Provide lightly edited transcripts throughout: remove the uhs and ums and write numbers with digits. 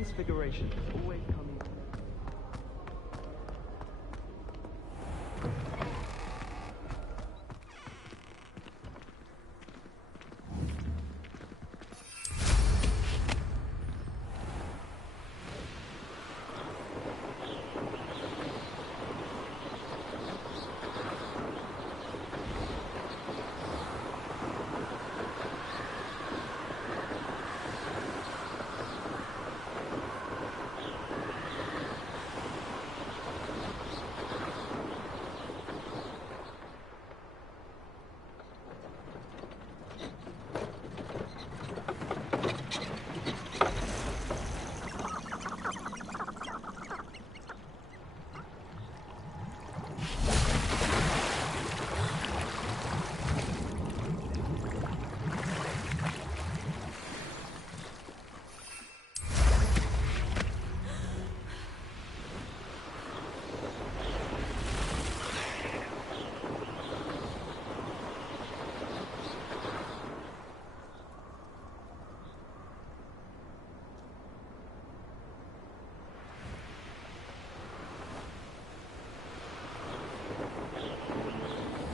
Transfiguration always comes.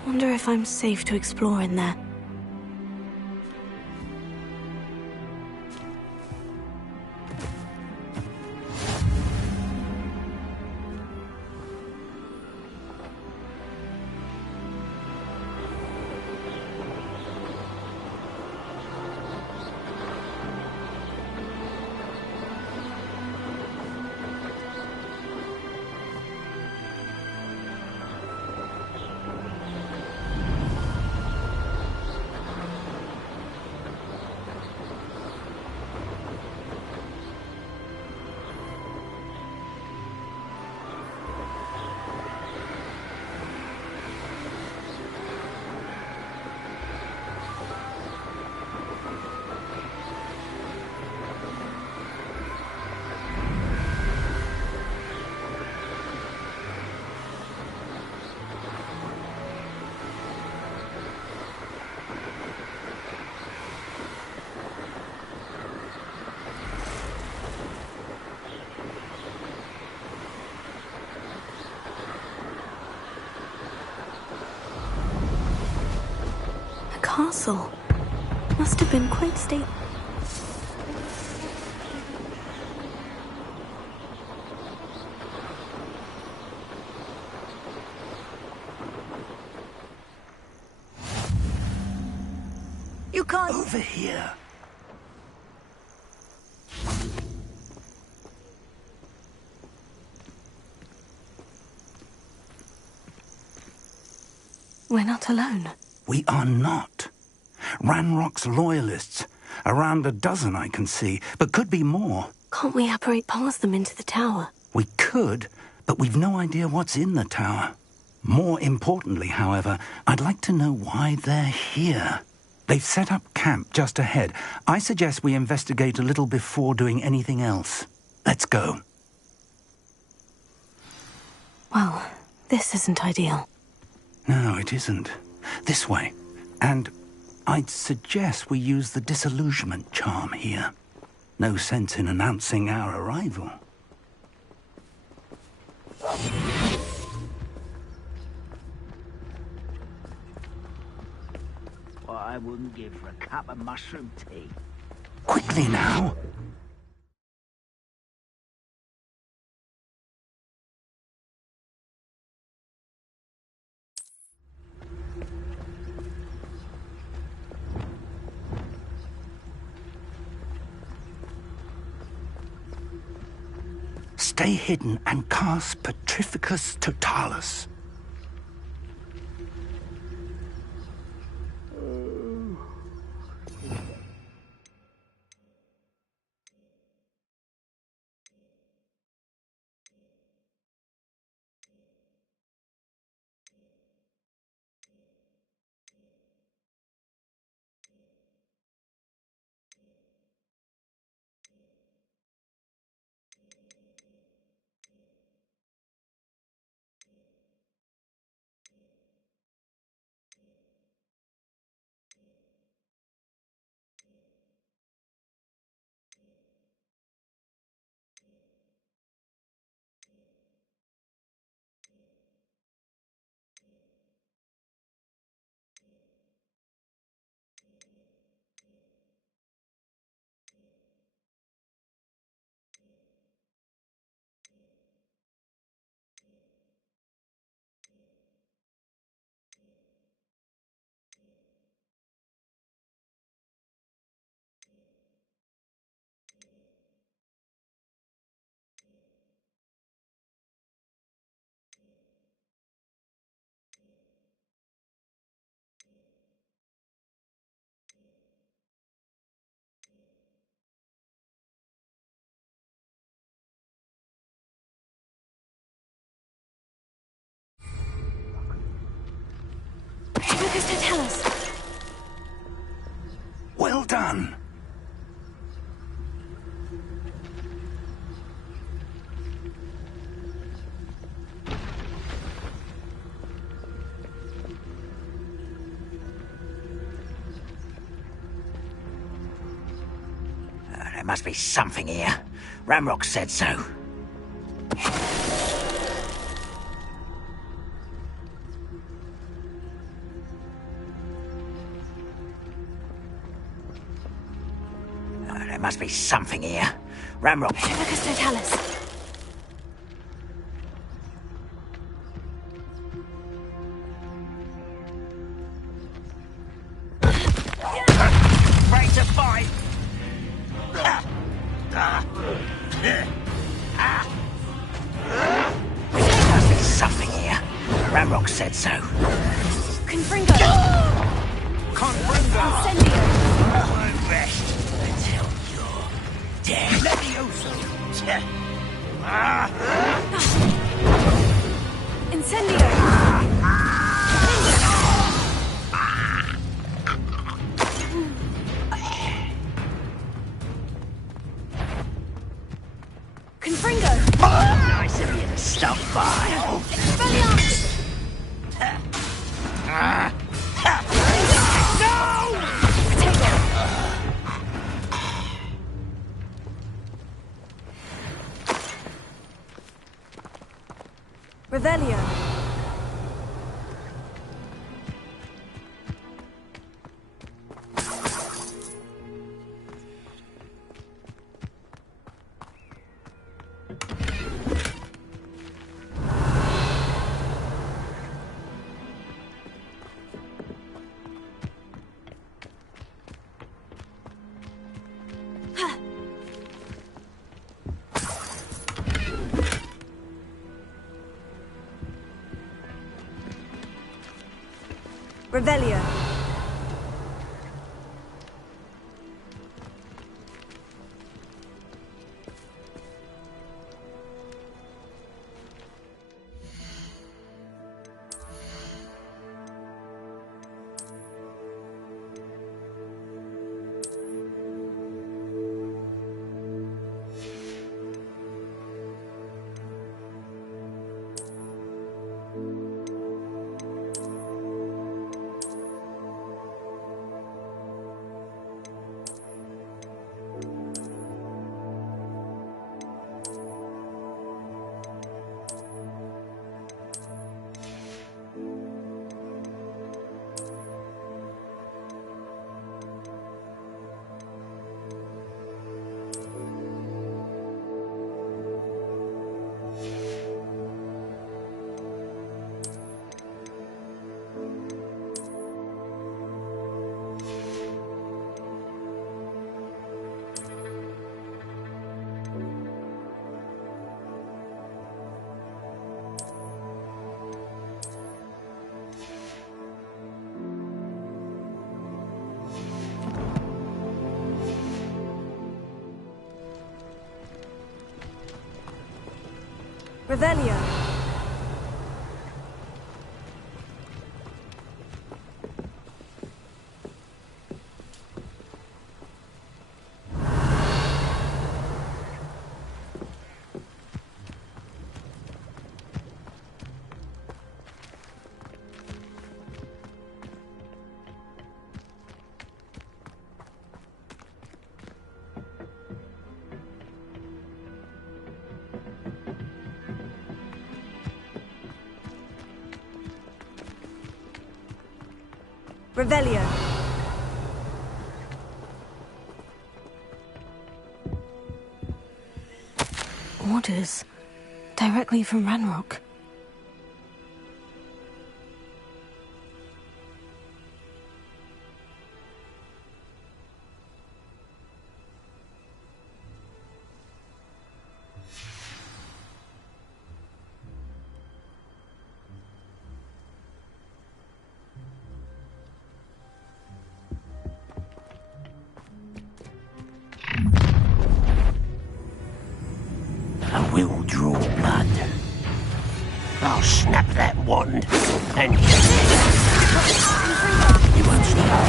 Wonder if I'm safe to explore in there. Castle. Must have been quite stately. You can't... Over here. We're not alone. We are not. Ranrock's loyalists. Around a dozen I can see, but could be more. Can't we apparate past them into the tower? We could, but we've no idea what's in the tower. More importantly, however, I'd like to know why they're here. They've set up camp just ahead. I suggest we investigate a little before doing anything else. Let's go. Well, this isn't ideal. No, it isn't. This way. And I'd suggest we use the disillusionment charm here. No sense in announcing our arrival. What I wouldn't give for a cup of mushroom tea. Quickly now! Stay hidden and cast Petrificus Totalis. done. There must be something here. Ramrock said so. There must be something here. Ramrock. Epicus Totalis. Ready to fight. There must be something here. Ramrock said so. Confringo. Confringo. Incendio. I won't rest until you're dead. Levioso. Incendio. Confringo. Nice of you to stop by. Expelliarmus. No! Revelio. Revelio. Revelio. Revelio. Orders directly from Ranrock. I will draw blood. I'll snap that wand, and you won't stop.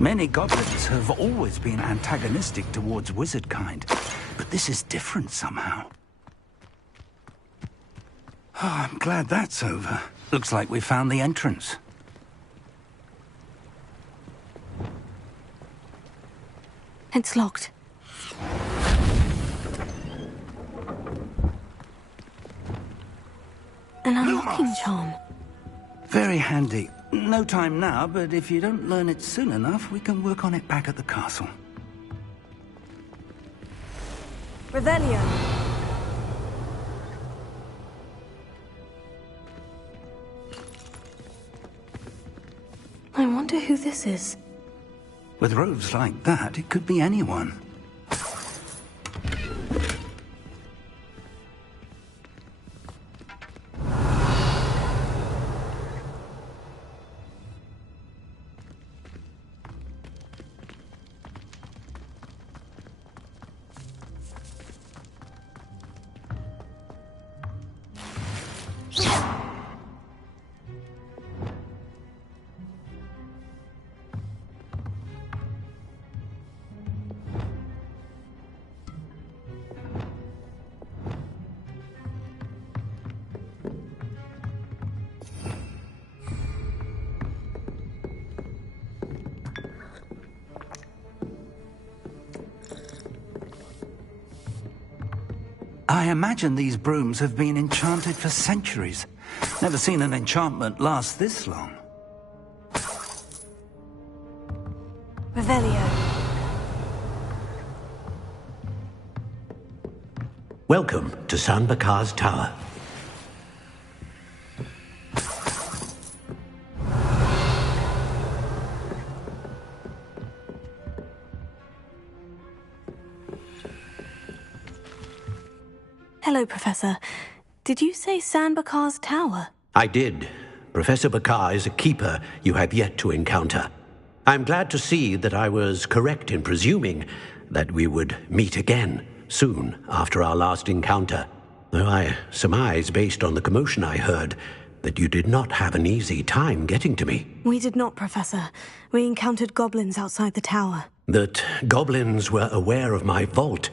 Many goblins have always been antagonistic towards wizard kind, but this is different somehow. Oh, I'm glad that's over. Looks like we found the entrance. It's locked. An unlocking charm. Very handy. No time now, but if you don't learn it soon enough, we can work on it back at the castle. Revelio. I wonder who this is. With robes like that, it could be anyone. I imagine these brooms have been enchanted for centuries. Never seen an enchantment last this long. Revelio. Welcome to San Bakar's Tower. Hello, Professor. Did you say San Bakar's Tower? I did. Professor Bakar is a keeper you have yet to encounter. I'm glad to see that I was correct in presuming that we would meet again soon after our last encounter, though I surmise, based on the commotion I heard, that you did not have an easy time getting to me. We did not, Professor. We encountered goblins outside the tower. That goblins were aware of my vault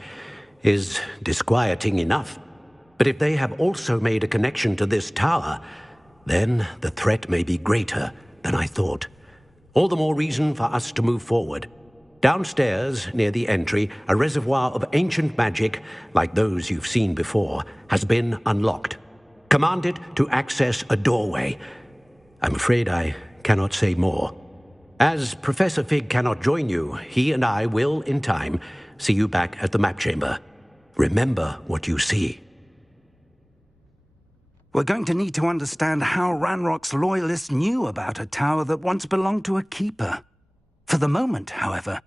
is disquieting enough. But if they have also made a connection to this tower, then the threat may be greater than I thought. All the more reason for us to move forward. Downstairs, near the entry, a reservoir of ancient magic, like those you've seen before, has been unlocked. Command it to access a doorway. I'm afraid I cannot say more. As Professor Fig cannot join you, he and I will, in time, see you back at the map chamber. Remember what you see. We're going to need to understand how Ranrock's loyalists knew about a tower that once belonged to a keeper. For the moment, however,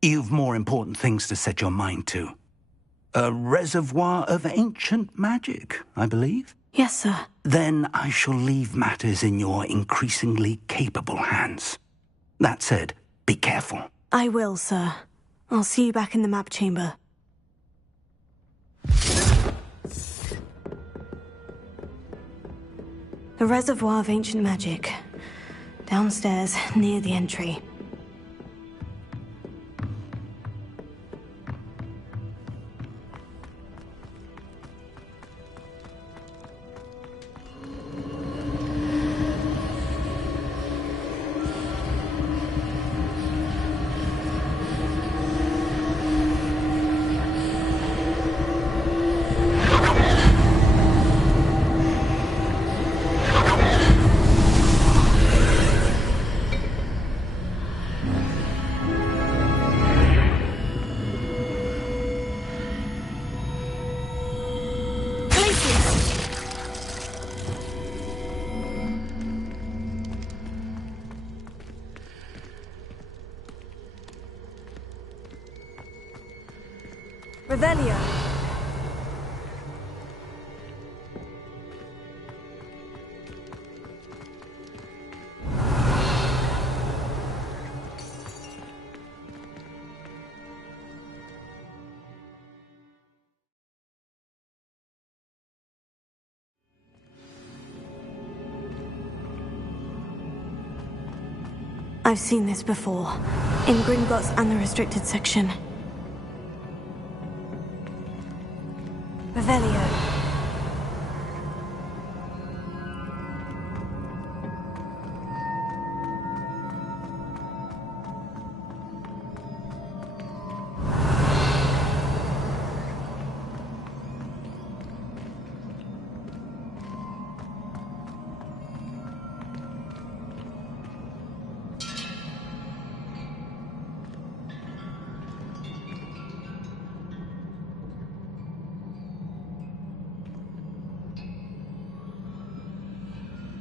you've more important things to set your mind to. A reservoir of ancient magic, I believe? Yes, sir. Then I shall leave matters in your increasingly capable hands. That said, be careful. I will, sir. I'll see you back in the map chamber. A reservoir of ancient magic. Downstairs, near the entry. Revelio. I've seen this before. In Gringotts and the restricted section. Revelio.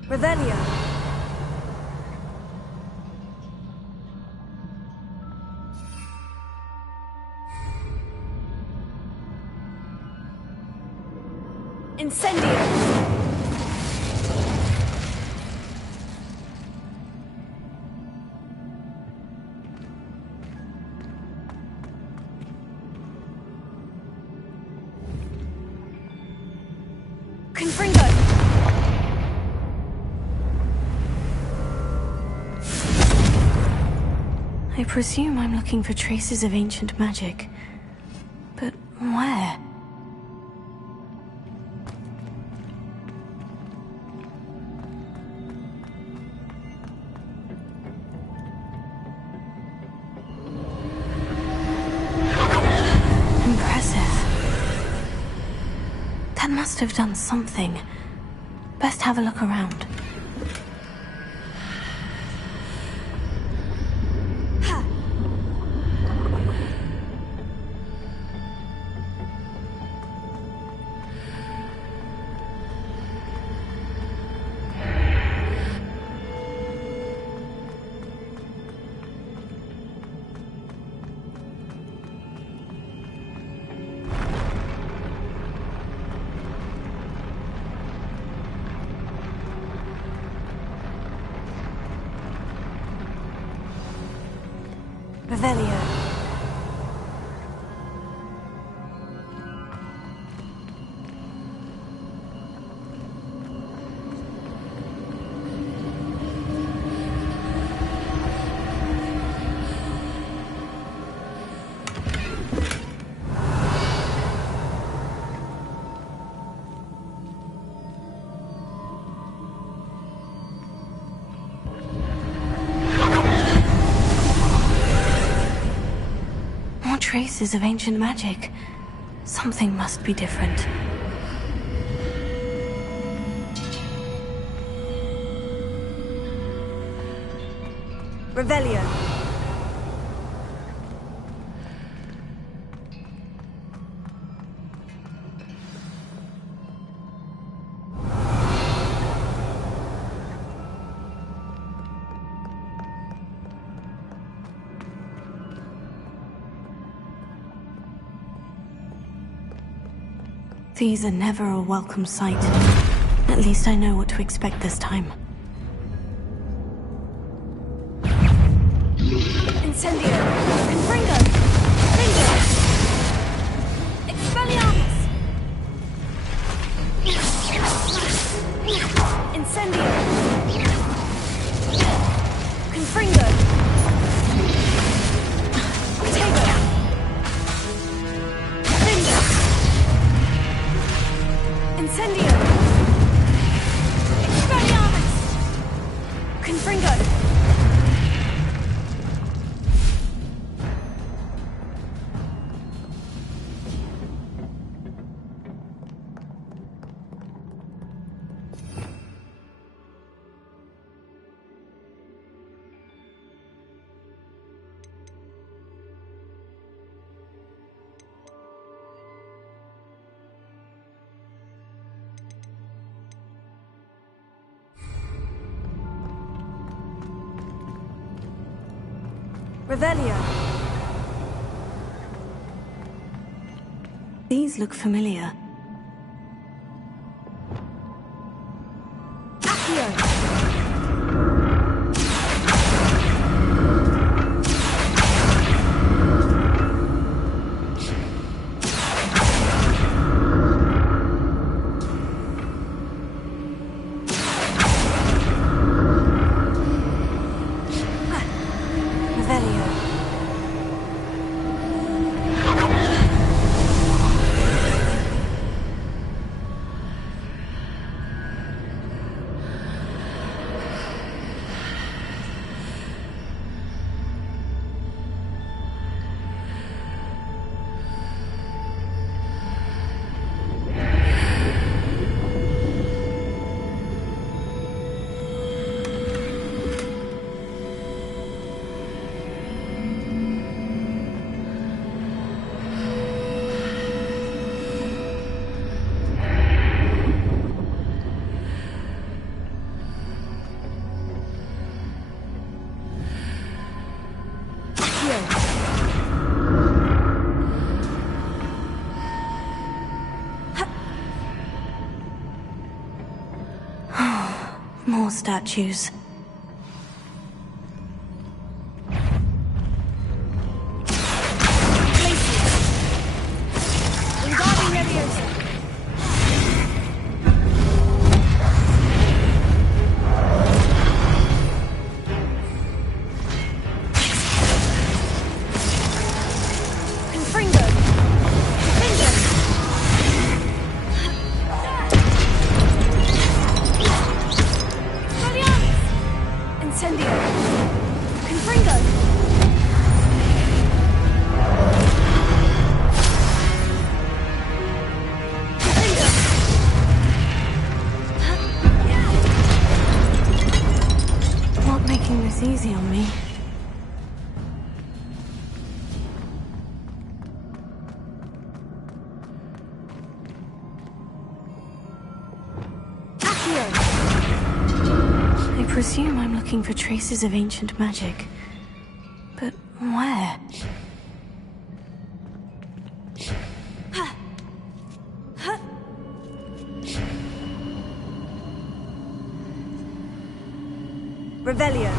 Revelio. Incendio. Confringo. I presume I'm looking for traces of ancient magic. But where? Impressive. That must have done something. Best have a look around. Revelio. Traces of ancient magic. Something must be different. Revelio. These are never a welcome sight. At least I know what to expect this time. Incendio! Confringo! Bingo! Expelliarmus! Incendio! Confringo! Tego! Bingo! Incendio! Expelliarmus! Confringo! Revelio. These look familiar. Accio. More statues. Easy on me. I presume I'm looking for traces of ancient magic. But where? Revelio.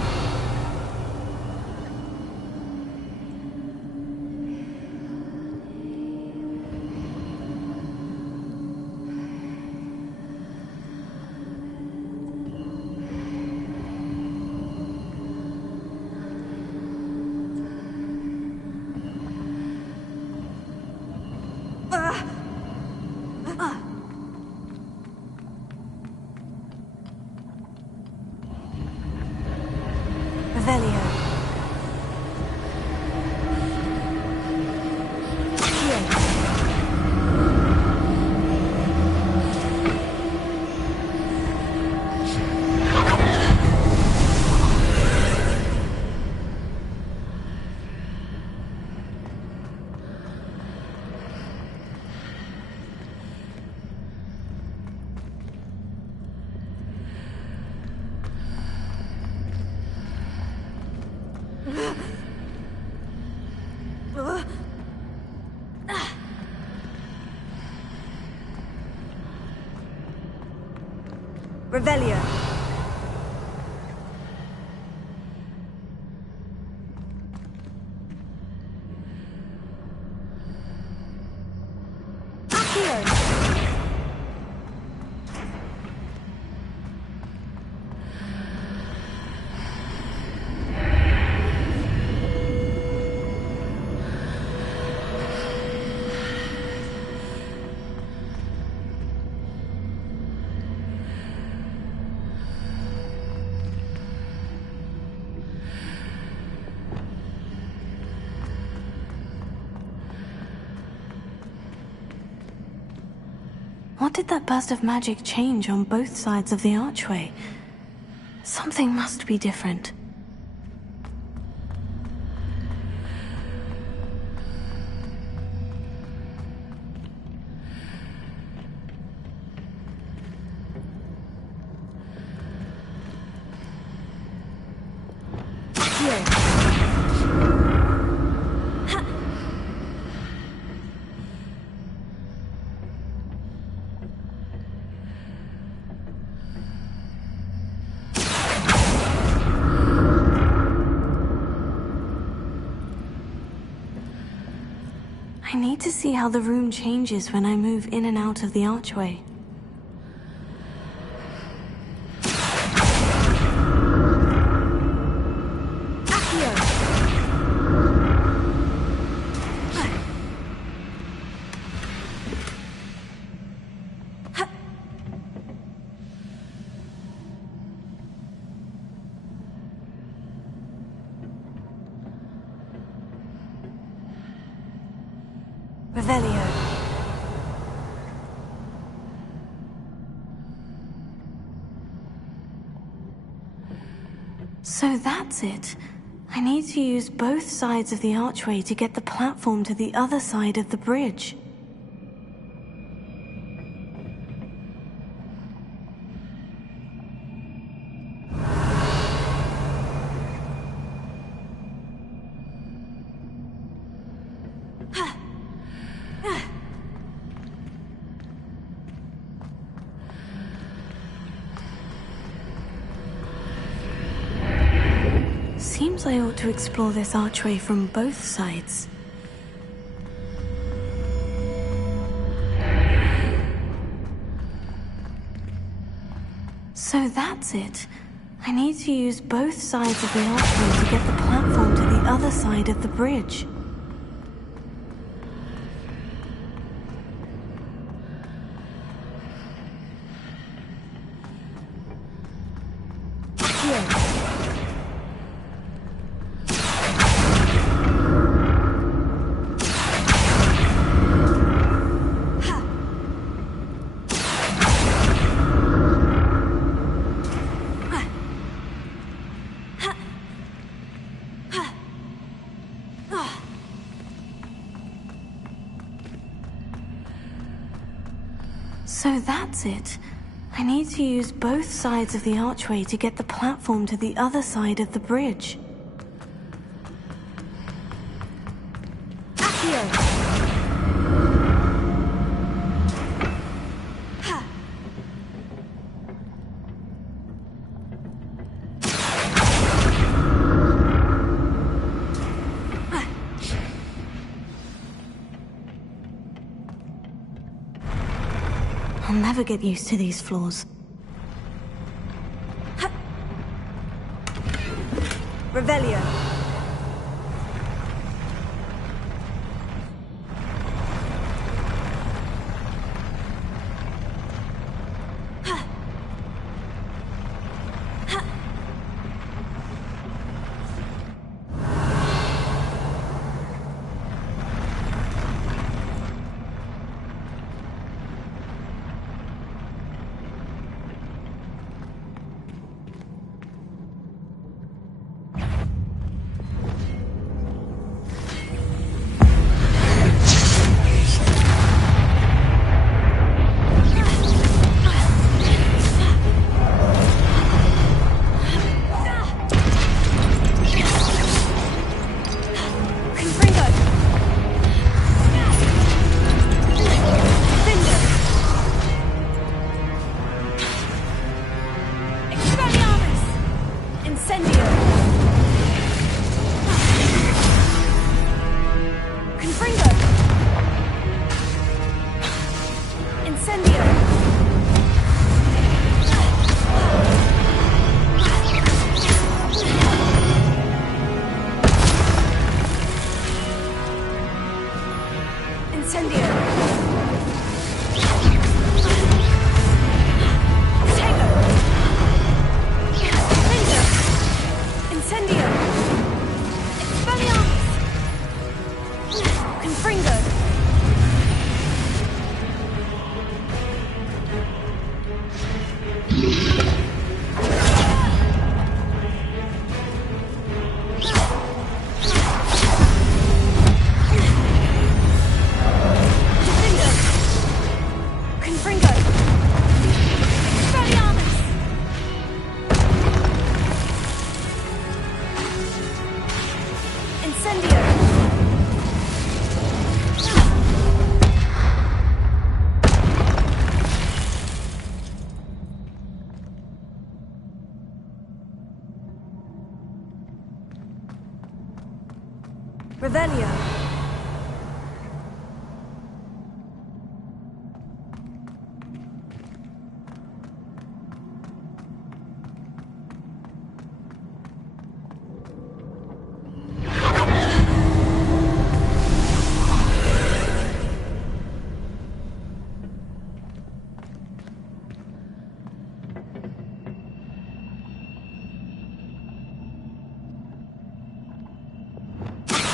Revelio. What did that burst of magic change on both sides of the archway? Something must be different. I need to see how the room changes when I move in and out of the archway. Revelio. So that's it. I need to use both sides of the archway to get the platform to the other side of the bridge. Perhaps I ought to explore this archway from both sides. So that's it. I need to use both sides of the archway to get the platform to the other side of the bridge. So that's it. I need to use both sides of the archway to get the platform to the other side of the bridge. I'll never get used to these floors. Revelio. Revelio.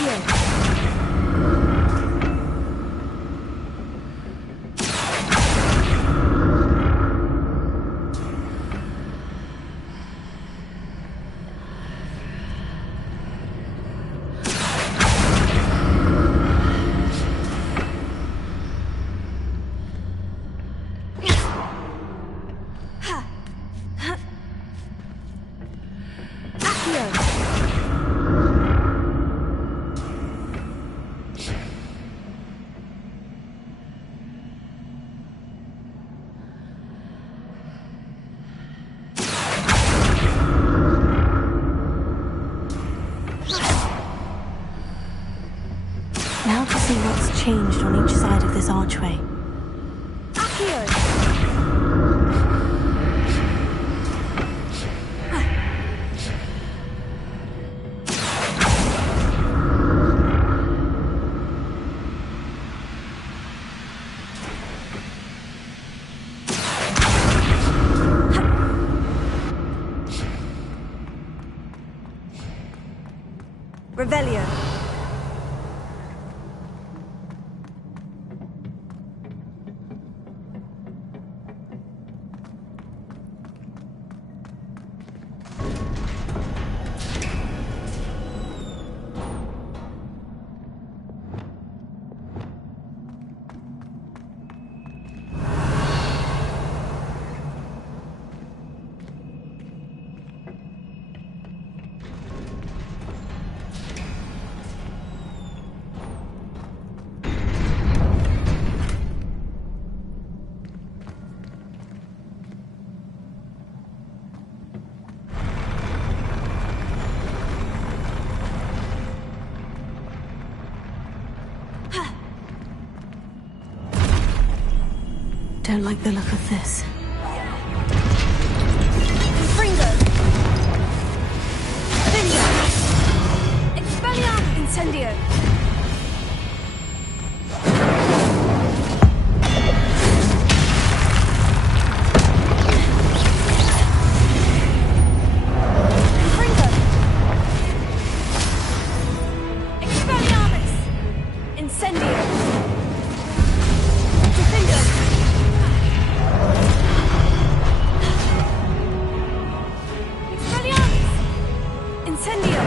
Here. changed on each side of this archway. Accio! Revelio. Don't like the look of this. Fringo. Vingo. Expelliarmus. Incendio. Fringo. Expelliarmus. Incendio. Defendo. Incendio!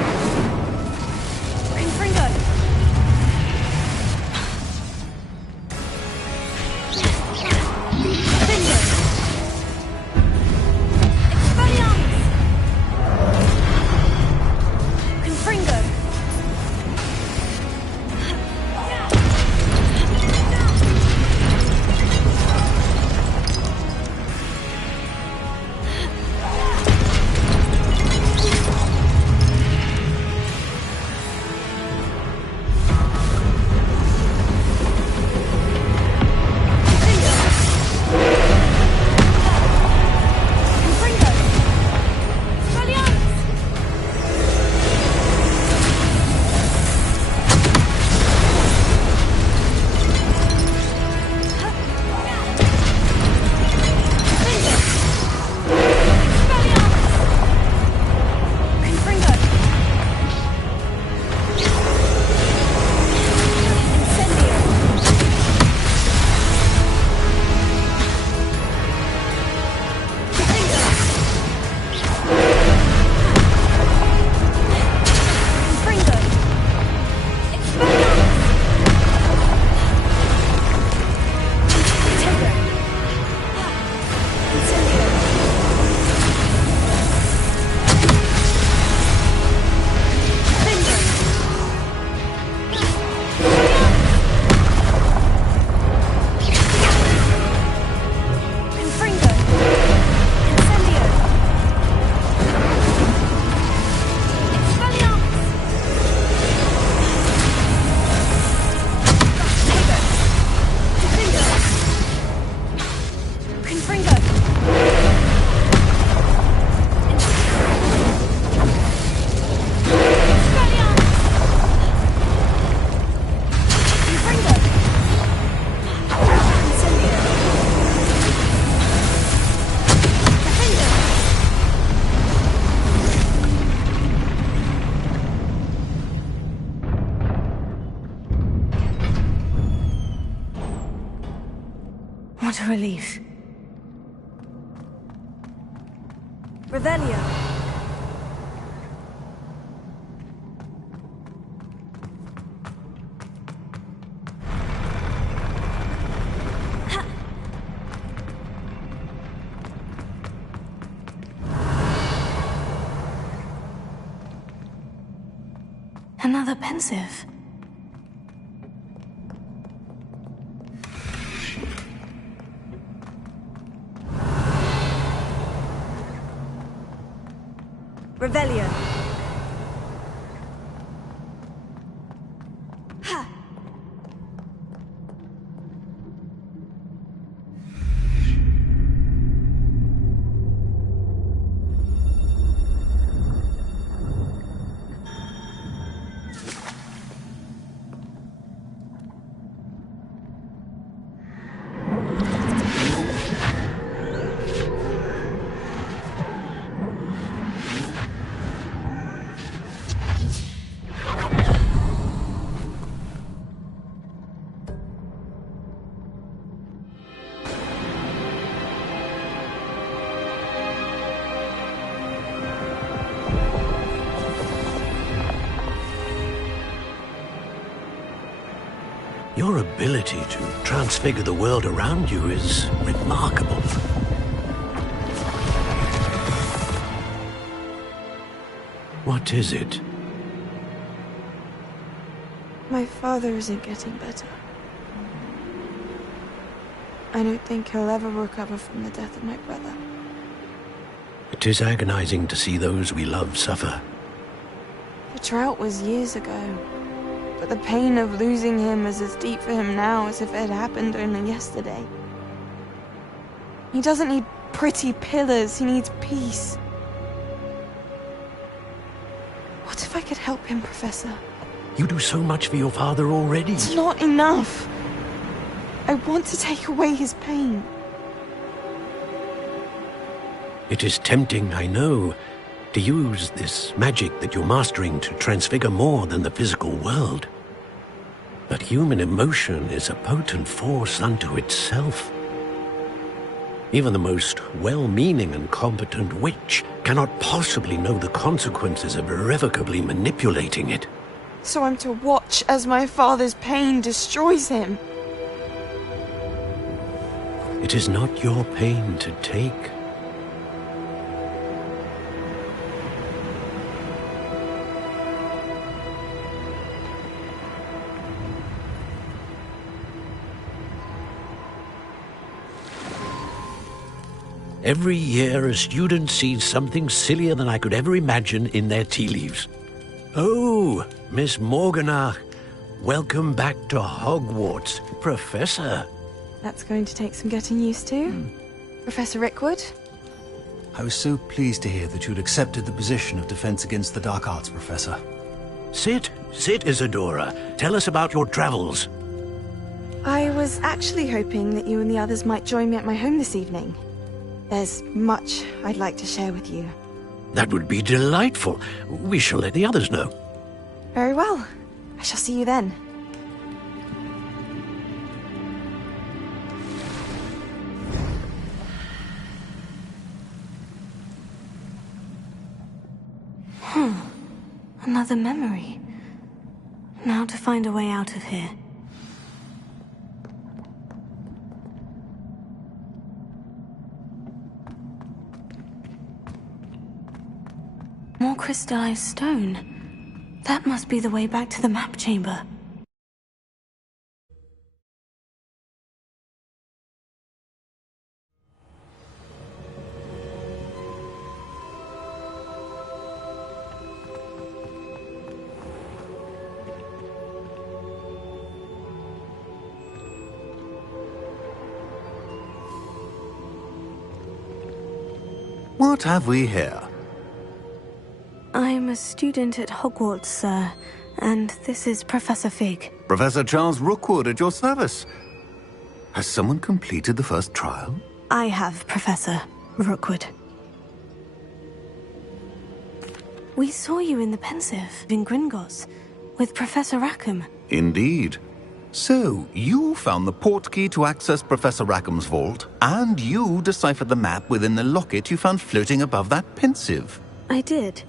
Confringo! Bingo! Expelliarmus! Confringo! What a relief. Revelio. Another pensive. Revelio. Your ability to transfigure the world around you is remarkable. What is it? My father isn't getting better. I don't think he'll ever recover from the death of my brother. It is agonizing to see those we love suffer. The drought was years ago, but the pain of losing him is as deep for him now as if it had happened only yesterday. He doesn't need pretty pillars, he needs peace. What if I could help him, Professor? You do so much for your father already. It's not enough. I want to take away his pain. It is tempting, I know, to use this magic that you're mastering to transfigure more than the physical world. But human emotion is a potent force unto itself. Even the most well-meaning and competent witch cannot possibly know the consequences of irrevocably manipulating it. So I'm to watch as my father's pain destroys him. It is not your pain to take. Every year, a student sees something sillier than I could ever imagine in their tea leaves. Oh, Miss Morganach, welcome back to Hogwarts, Professor. That's going to take some getting used to. Professor Rickwood? I was so pleased to hear that you'd accepted the position of Defense Against the Dark Arts, Professor. Sit, Isadora. Tell us about your travels. I was actually hoping that you and the others might join me at my home this evening. There's much I'd like to share with you. That would be delightful. We shall let the others know. Very well. I shall see you then. Another memory. Now to find a way out of here. More crystallized stone. That must be the way back to the map chamber. What have we here? I'm a student at Hogwarts, sir, and this is Professor Fig. Professor Charles Rookwood at your service. Has someone completed the first trial? I have, Professor Rookwood. We saw you in the Pensive in Gringotts with Professor Rackham. Indeed. So, you found the portkey to access Professor Rackham's vault, and you deciphered the map within the locket you found floating above that Pensive. I did.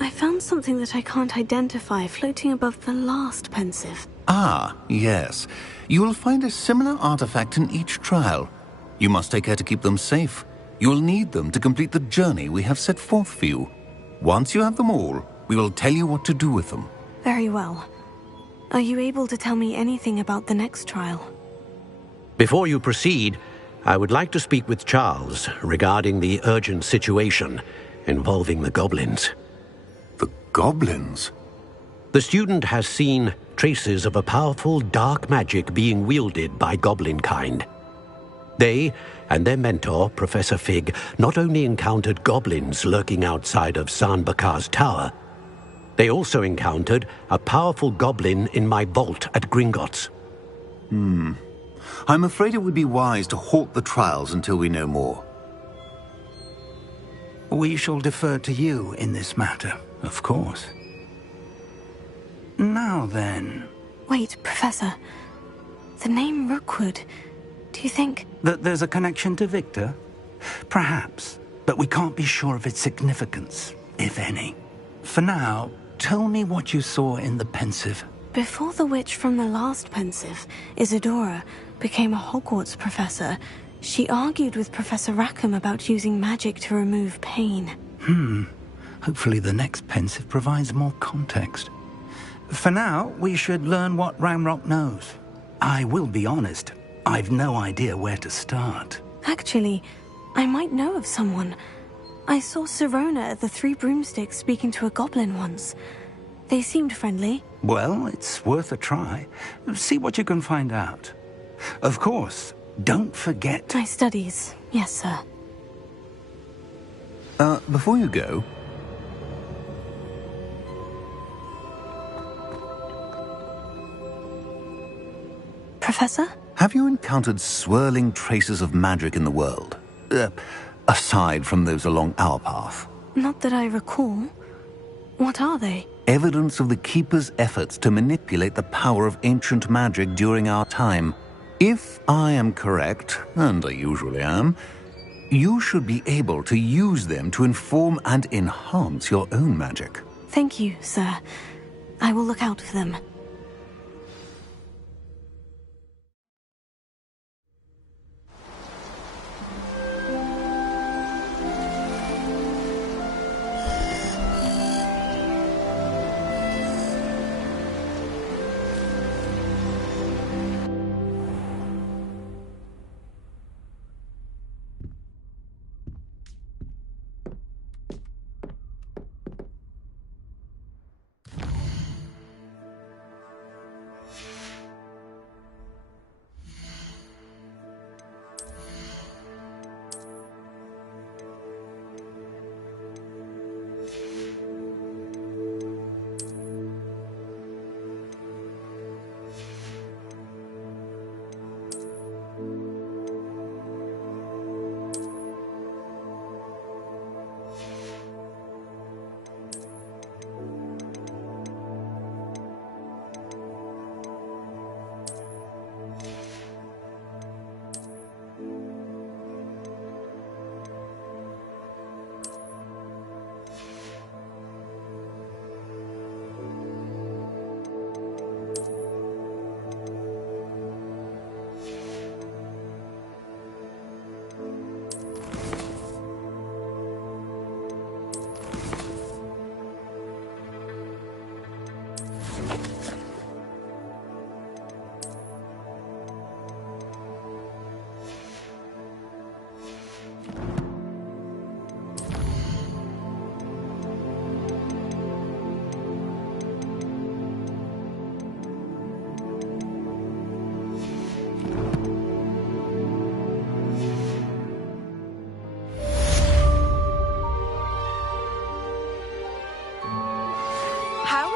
I found something that I can't identify floating above the last Pensive. Ah, yes. You will find a similar artifact in each trial. You must take care to keep them safe. You will need them to complete the journey we have set forth for you. Once you have them all, we will tell you what to do with them. Very well. Are you able to tell me anything about the next trial? Before you proceed, I would like to speak with Charles regarding the urgent situation involving the goblins. The goblins? The student has seen traces of a powerful dark magic being wielded by goblin kind. They and their mentor, Professor Fig, not only encountered goblins lurking outside of San Bakar's tower, they also encountered a powerful goblin in my vault at Gringotts. I'm afraid it would be wise to halt the trials until we know more. We shall defer to you in this matter, of course. Now then... Wait, Professor. The name Rookwood. Do you think... that there's a connection to Victor? Perhaps, but we can't be sure of its significance, if any. For now, tell me what you saw in the Pensive. Before the witch from the last pensive, Isadora, became a Hogwarts professor, she argued with Professor Rackham about using magic to remove pain. Hopefully the next pensive provides more context. For now, we should learn what Ramrock knows. I will be honest, I've no idea where to start. Actually, I might know of someone. I saw Sirona at the Three Broomsticks speaking to a goblin once. They seemed friendly. Well, it's worth a try. See what you can find out. Of course, don't forget... My studies, yes, sir. Before you go... Professor? Have you encountered swirling traces of magic in the world? Aside from those along our path? Not that I recall. What are they? Evidence of the Keeper's efforts to manipulate the power of ancient magic during our time. If I am correct, and I usually am, you should be able to use them to inform and enhance your own magic. Thank you, sir. I will look out for them.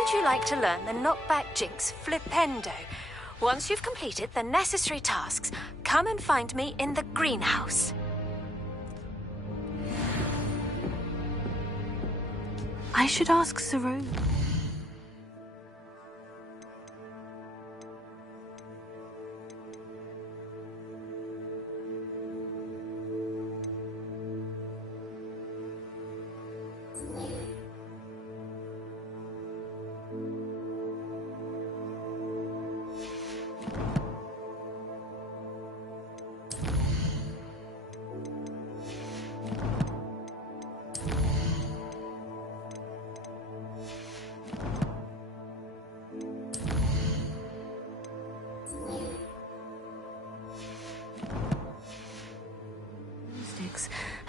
Would you like to learn the knockback jinx flipendo? Once you've completed the necessary tasks, come and find me in the greenhouse. I should ask Sirona.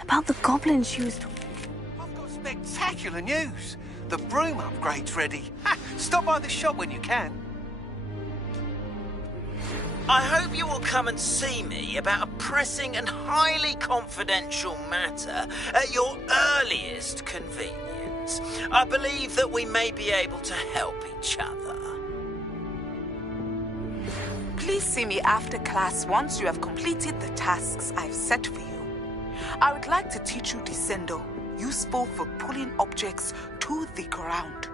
About the goblins she was talking. I've got spectacular news. The broom upgrade's ready. Ha! Stop by the shop when you can. I hope you will come and see me about a pressing and highly confidential matter at your earliest convenience. I believe that we may be able to help each other. Please see me after class once you have completed the tasks I've set for you. I would like to teach you Descendo, useful for pulling objects to the ground.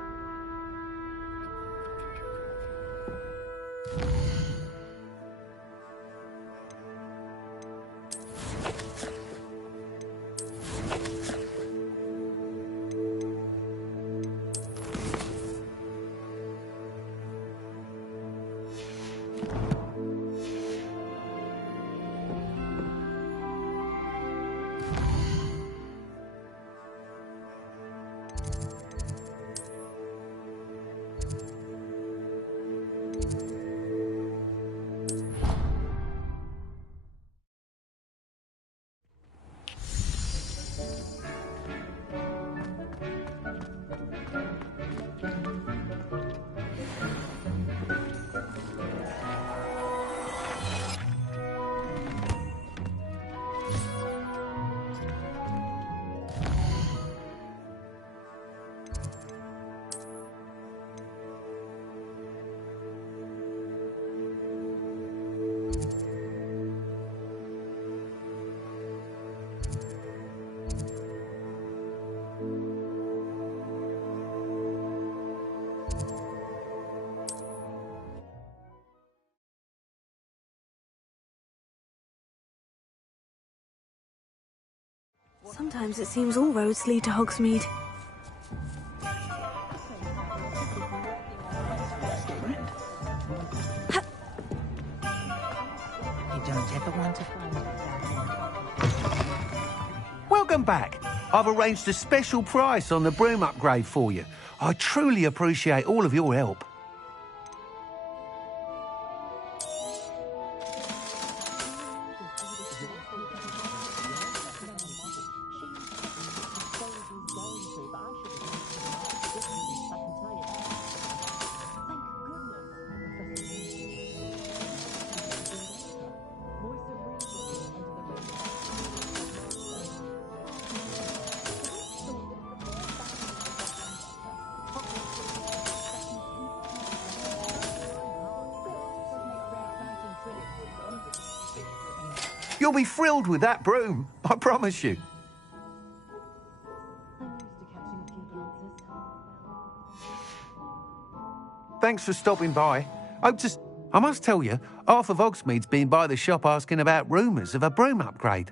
Sometimes it seems all roads lead to Hogsmeade. You don't ever want to find Welcome back. I've arranged a special price on the broom upgrade for you. I truly appreciate all of your help. You'll be thrilled with that broom, I promise you. Thanks for stopping by. I must tell you, half of Hogsmeade's been by the shop asking about rumours of a broom upgrade.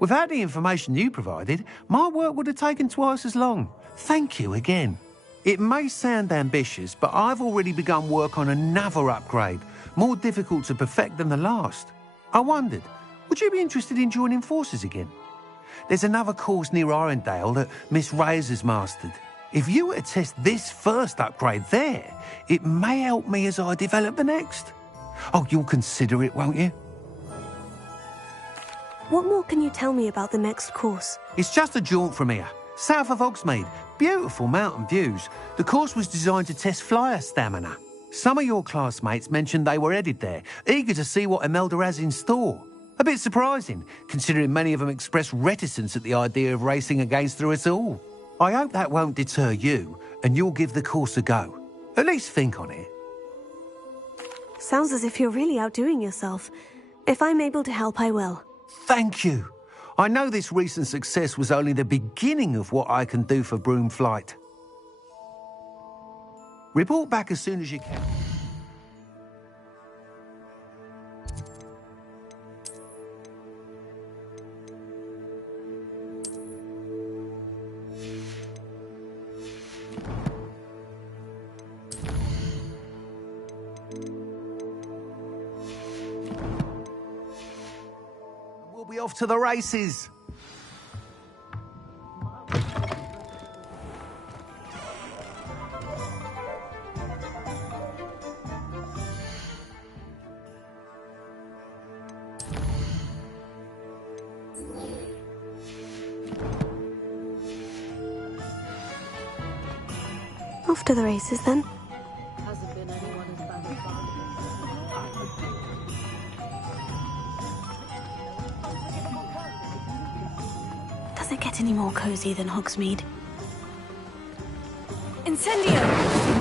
Without the information you provided, my work would have taken twice as long. Thank you again. It may sound ambitious, but I've already begun work on another upgrade, more difficult to perfect than the last. I wondered, would you be interested in joining forces again? There's another course near Arendelle that Miss Reyes has mastered. If you were to test this first upgrade there, it may help me as I develop the next. Oh, you'll consider it, won't you? What more can you tell me about the next course? It's just a jaunt from here, south of Hogsmeade. Beautiful mountain views. The course was designed to test flyer stamina. Some of your classmates mentioned they were headed there, eager to see what Imelda has in store. A bit surprising, considering many of them expressed reticence at the idea of racing against her at all. I hope that won't deter you, and you'll give the course a go. At least think on it. Sounds as if you're really outdoing yourself. If I'm able to help, I will. Thank you. I know this recent success was only the beginning of what I can do for Broomflight. Report back as soon as you can. We'll be off to the races. Off to the races, then. Does it get any more cozy than Hogsmeade? Incendio!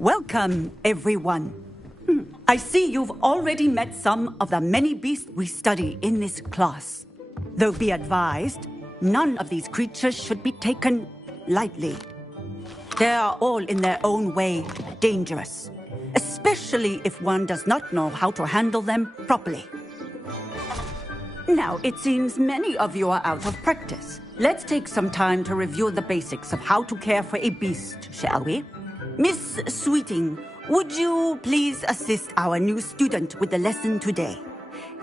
Welcome, everyone. I see you've already met some of the many beasts we study in this class. Though be advised, none of these creatures should be taken lightly. They are all in their own way dangerous, especially if one does not know how to handle them properly. Now, it seems many of you are out of practice. Let's take some time to review the basics of how to care for a beast, shall we? Miss Sweeting, would you please assist our new student with the lesson today?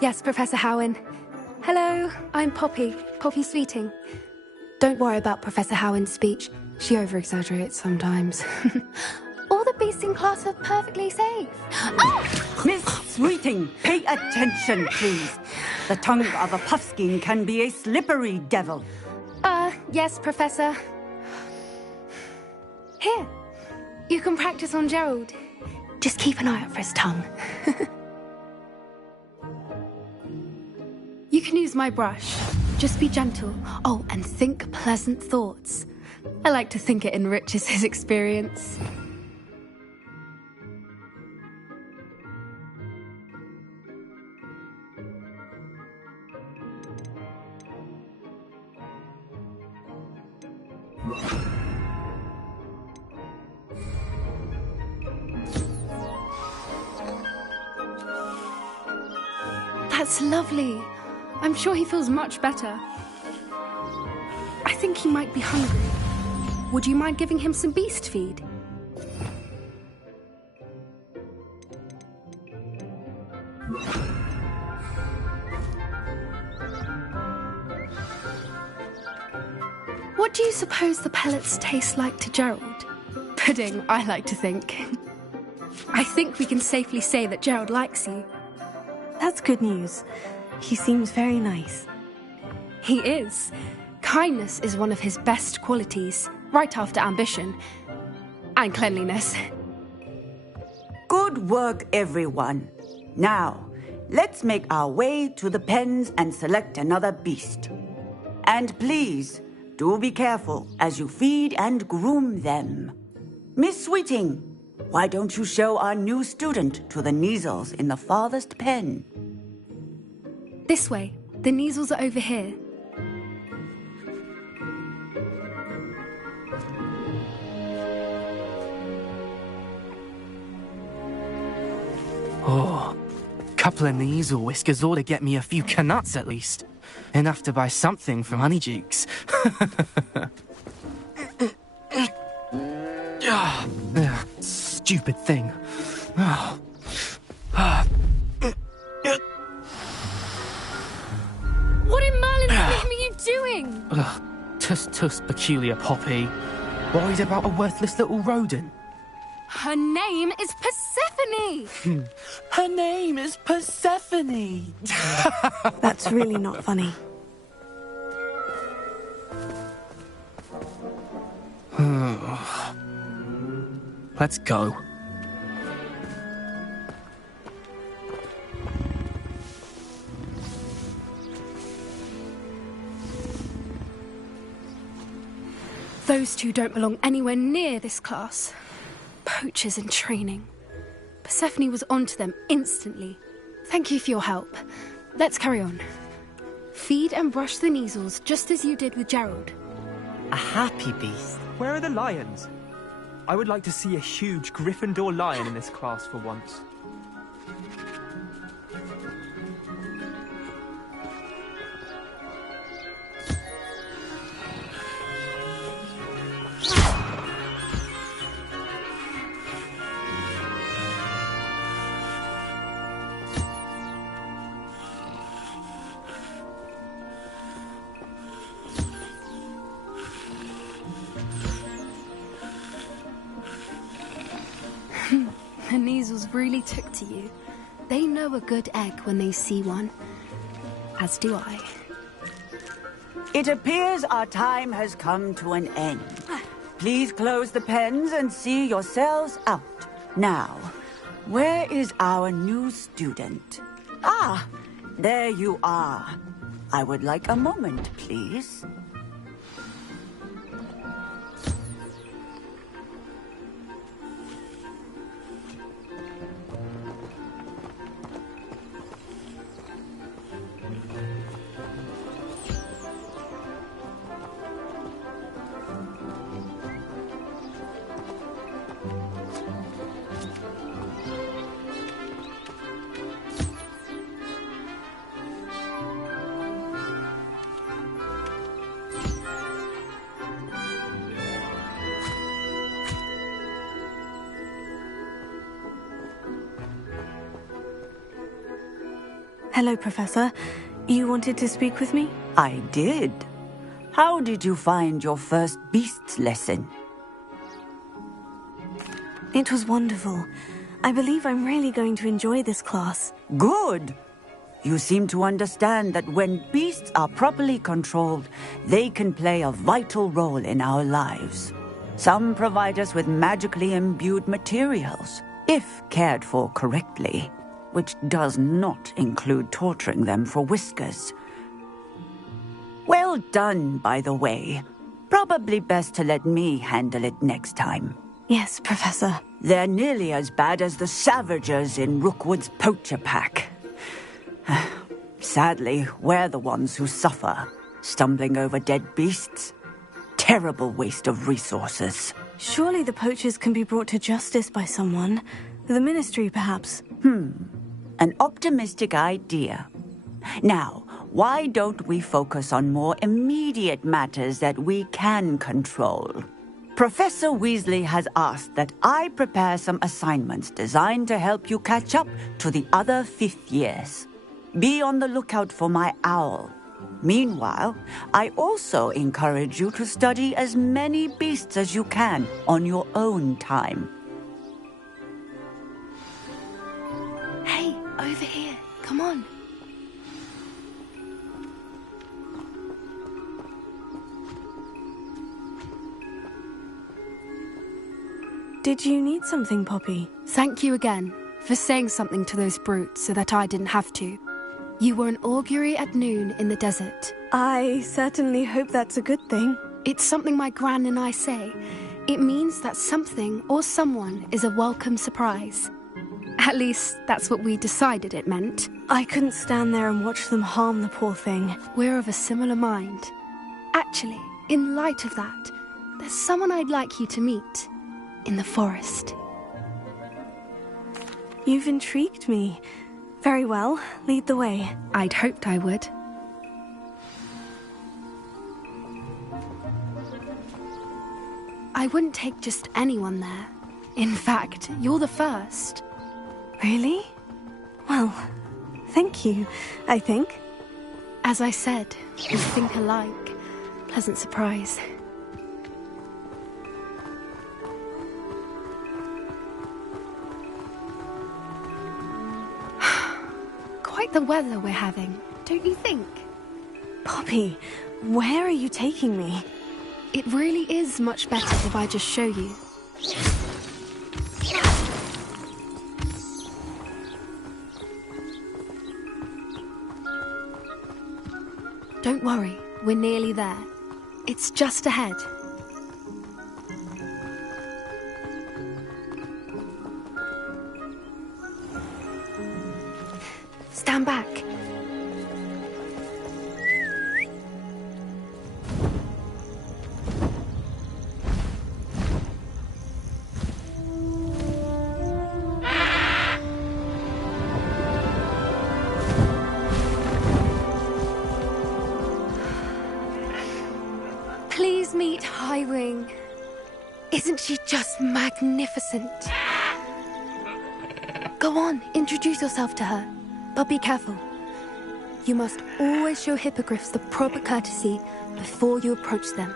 Yes, Professor Howen. Hello, I'm Poppy Sweeting. Don't worry about Professor Howen's speech. She over-exaggerates sometimes. All the beasts in class are perfectly safe. Oh! Miss Sweeting, pay attention, please. The tongue of a puffskein can be a slippery devil. Yes, Professor. Here, you can practice on Gerald. Just keep an eye out for his tongue. You can use my brush. Just be gentle. Oh, and think pleasant thoughts. I like to think it enriches his experience. That's lovely. I'm sure he feels much better. I think he might be hungry. Would you mind giving him some beast feed? What do you suppose the pellets taste like to Gerald? Pudding, I like to think. I think we can safely say that Gerald likes you. That's good news. He seems very nice. He is. Kindness is one of his best qualities, right after ambition. And cleanliness. Good work, everyone. Now, let's make our way to the pens and select another beast. And please, do be careful as you feed and groom them. Miss Sweeting, why don't you show our new student to the Neasels in the farthest pen? This way. The Neasels are over here. Oh, couple of Neasel whiskers ought to get me a few canuts at least. Enough to buy something from Honeydukes. Stupid thing. What in Merlin's name are you doing? Tuss, peculiar Poppy. Worried about a worthless little rodent? Her name is Persephone! Her name is Persephone! That's really not funny. Let's go. Those two don't belong anywhere near this class. Poachers in training. Persephone was onto them instantly. Thank you for your help. Let's carry on. Feed and brush the Neasels just as you did with Gerald. A happy beast. Where are the lions? I would like to see a huge Gryffindor lion in this class for once. The Neasels really took to you. They know a good egg when they see one. As do I. It appears our time has come to an end. Please close the pens and see yourselves out. Now, where is our new student? Ah, there you are. I would like a moment, please. Hello, Professor. You wanted to speak with me? I did. How did you find your first beasts lesson? It was wonderful. I believe I'm really going to enjoy this class. Good. You seem to understand that when beasts are properly controlled, they can play a vital role in our lives. Some provide us with magically imbued materials, if cared for correctly, which does not include torturing them for whiskers. Well done, by the way. Probably best to let me handle it next time. Yes, Professor. They're nearly as bad as the Savagers in Rookwood's poacher pack. Sadly, we're the ones who suffer, stumbling over dead beasts. Terrible waste of resources. Surely the poachers can be brought to justice by someone. The Ministry, perhaps. An optimistic idea. Now, why don't we focus on more immediate matters that we can control? Professor Weasley has asked that I prepare some assignments designed to help you catch up to the other fifth years. Be on the lookout for my owl. Meanwhile, I also encourage you to study as many beasts as you can on your own time. Hey, over here. Come on. Did you need something, Poppy? Thank you again for saying something to those brutes so that I didn't have to. You were an augury at noon in the desert. I certainly hope that's a good thing. It's something my gran and I say. It means that something or someone is a welcome surprise. At least, that's what we decided it meant. I couldn't stand there and watch them harm the poor thing. We're of a similar mind. Actually, in light of that, there's someone I'd like you to meet. In the forest. You've intrigued me. Very well, lead the way. I'd hoped I would. I wouldn't take just anyone there. In fact, you're the first. Really? Well, thank you, I think. As I said, we think alike. Pleasant surprise. Quite the weather we're having, don't you think? Poppy, where are you taking me? It really is much better if I just show you. Don't worry, we're nearly there. It's just ahead. Stand back. Please meet Highwing. Isn't she just magnificent? Go on, introduce yourself to her. But be careful. You must always show hippogriffs the proper courtesy before you approach them.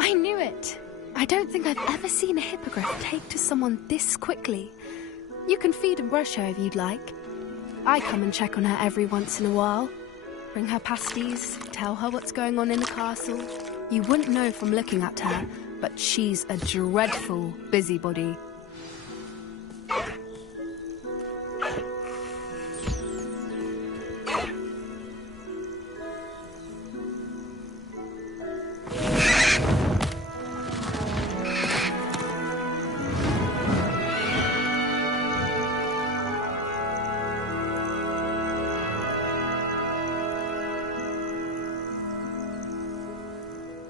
I knew it! I don't think I've ever seen a hippogriff take to someone this quickly. You can feed and brush her if you'd like. I come and check on her every once in a while. Bring her pasties, tell her what's going on in the castle. You wouldn't know from looking at her, but she's a dreadful busybody.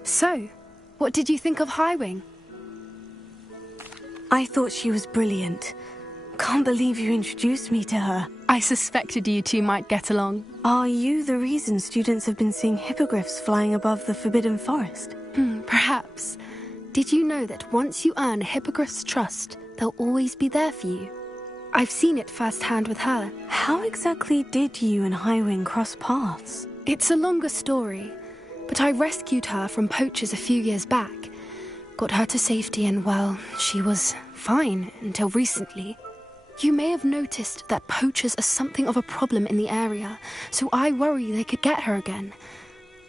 So, What did you think of Highwing? I thought she was brilliant. Can't believe you introduced me to her. I suspected you two might get along. Are you the reason students have been seeing hippogriffs flying above the Forbidden Forest? Perhaps. Did you know that once you earn a hippogriff's trust, they'll always be there for you? I've seen it firsthand with her. How exactly did you and Highwing cross paths? It's a longer story, but I rescued her from poachers a few years back. Got her to safety and, well, she was fine until recently. You may have noticed that poachers are something of a problem in the area, so I worry they could get her again.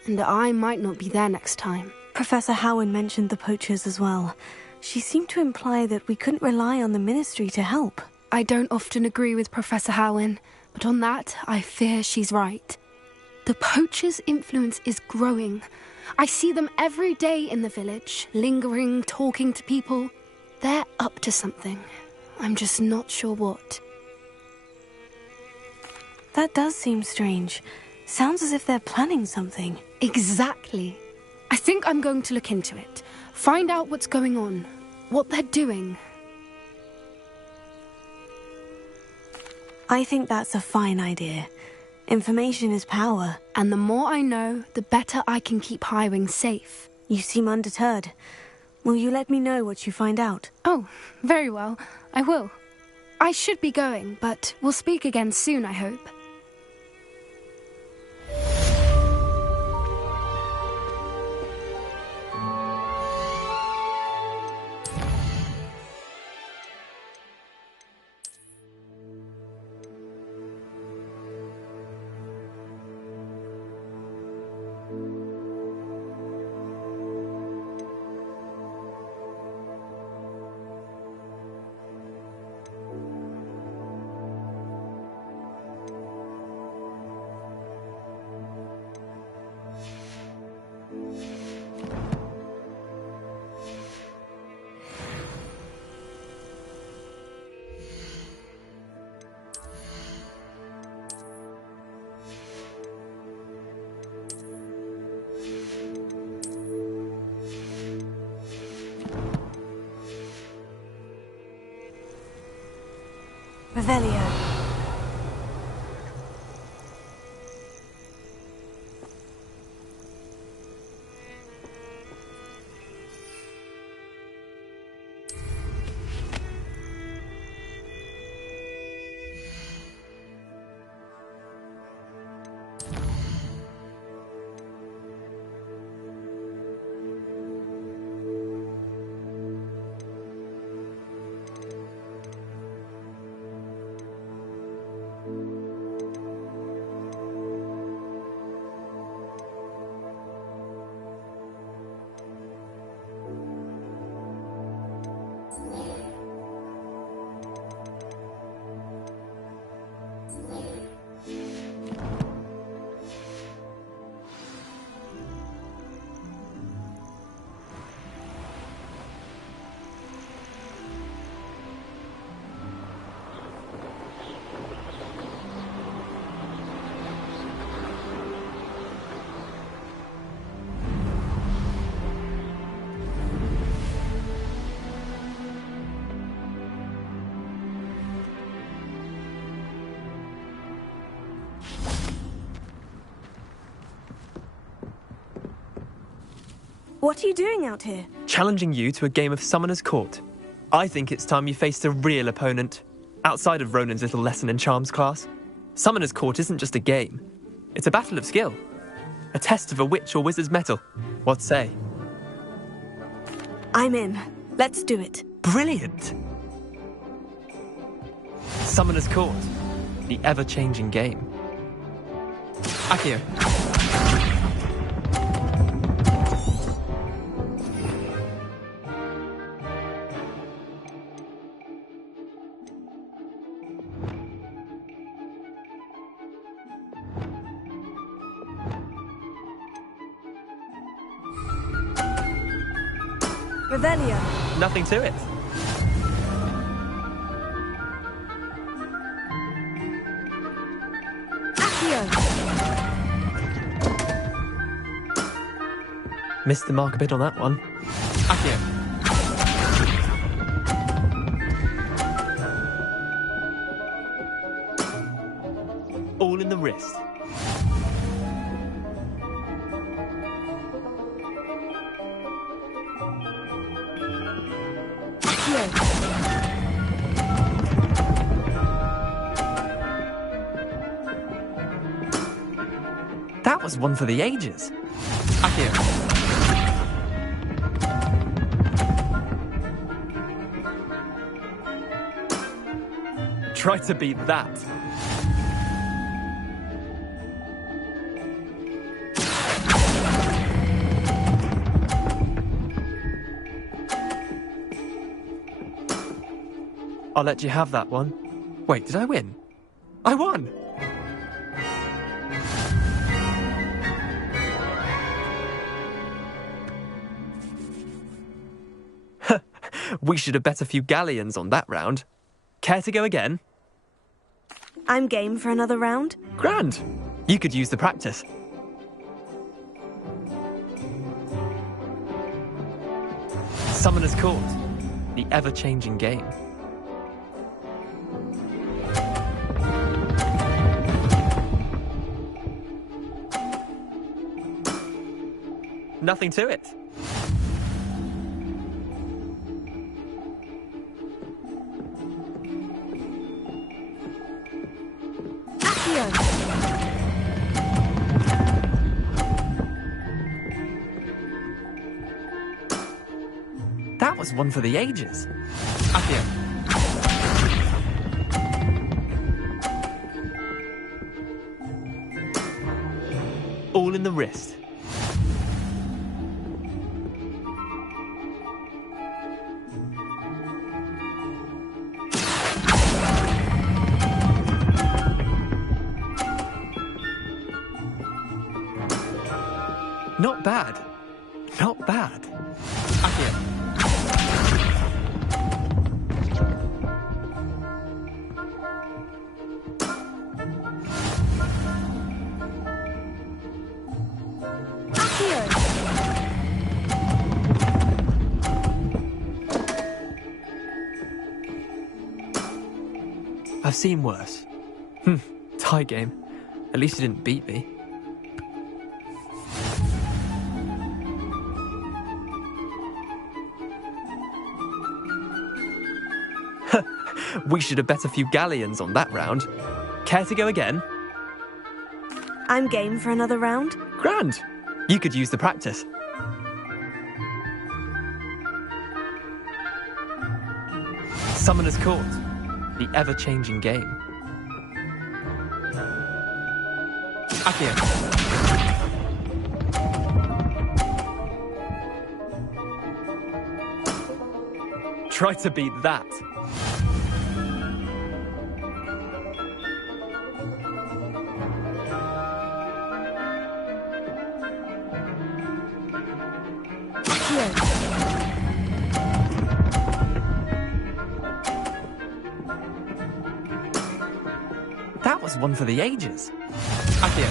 And I might not be there next time. Professor Howen mentioned the poachers as well. She seemed to imply that we couldn't rely on the Ministry to help. I don't often agree with Professor Howen, but on that, I fear she's right. The poachers' influence is growing. I see them every day in the village, lingering, talking to people. They're up to something. I'm just not sure what. That does seem strange. Sounds as if they're planning something. Exactly. I think I'm going to look into it. Find out what's going on. What they're doing. I think that's a fine idea. Information is power. And the more I know, the better I can keep Highwing safe. You seem undeterred. Will you let me know what you find out? Oh, very well. I will. I should be going, but we'll speak again soon, I hope. Revelio. What are you doing out here? Challenging you to a game of Summoner's Court. I think it's time you faced a real opponent, outside of Ronan's little lesson in charms class. Summoner's Court isn't just a game. It's a battle of skill. A test of a witch or wizard's mettle. What say? I'm in. Let's do it. Brilliant! Summoner's Court. The ever-changing game. Accio. Revelio. Nothing to it. Missed the mark a bit on that one. Accio. All in the wrist. That was one for the ages. Accio. Try to beat that. I'll let you have that one. Wait, did I win? I won! We should have bet a few galleons on that round. Care to go again? I'm game for another round. Grand! You could use the practice. Summoner's Court. The ever-changing game. Nothing to it. That was one for the ages. Accio. All in the wrist. Not bad. Not bad. Accio. I've seen worse. Tie game. At least you didn't beat me. We should have bet a few galleons on that round. Care to go again? I'm game for another round. Grand! You could use the practice. Summoner's Court. The ever-changing game. Accio. Try to beat that. That was one for the ages. Accio.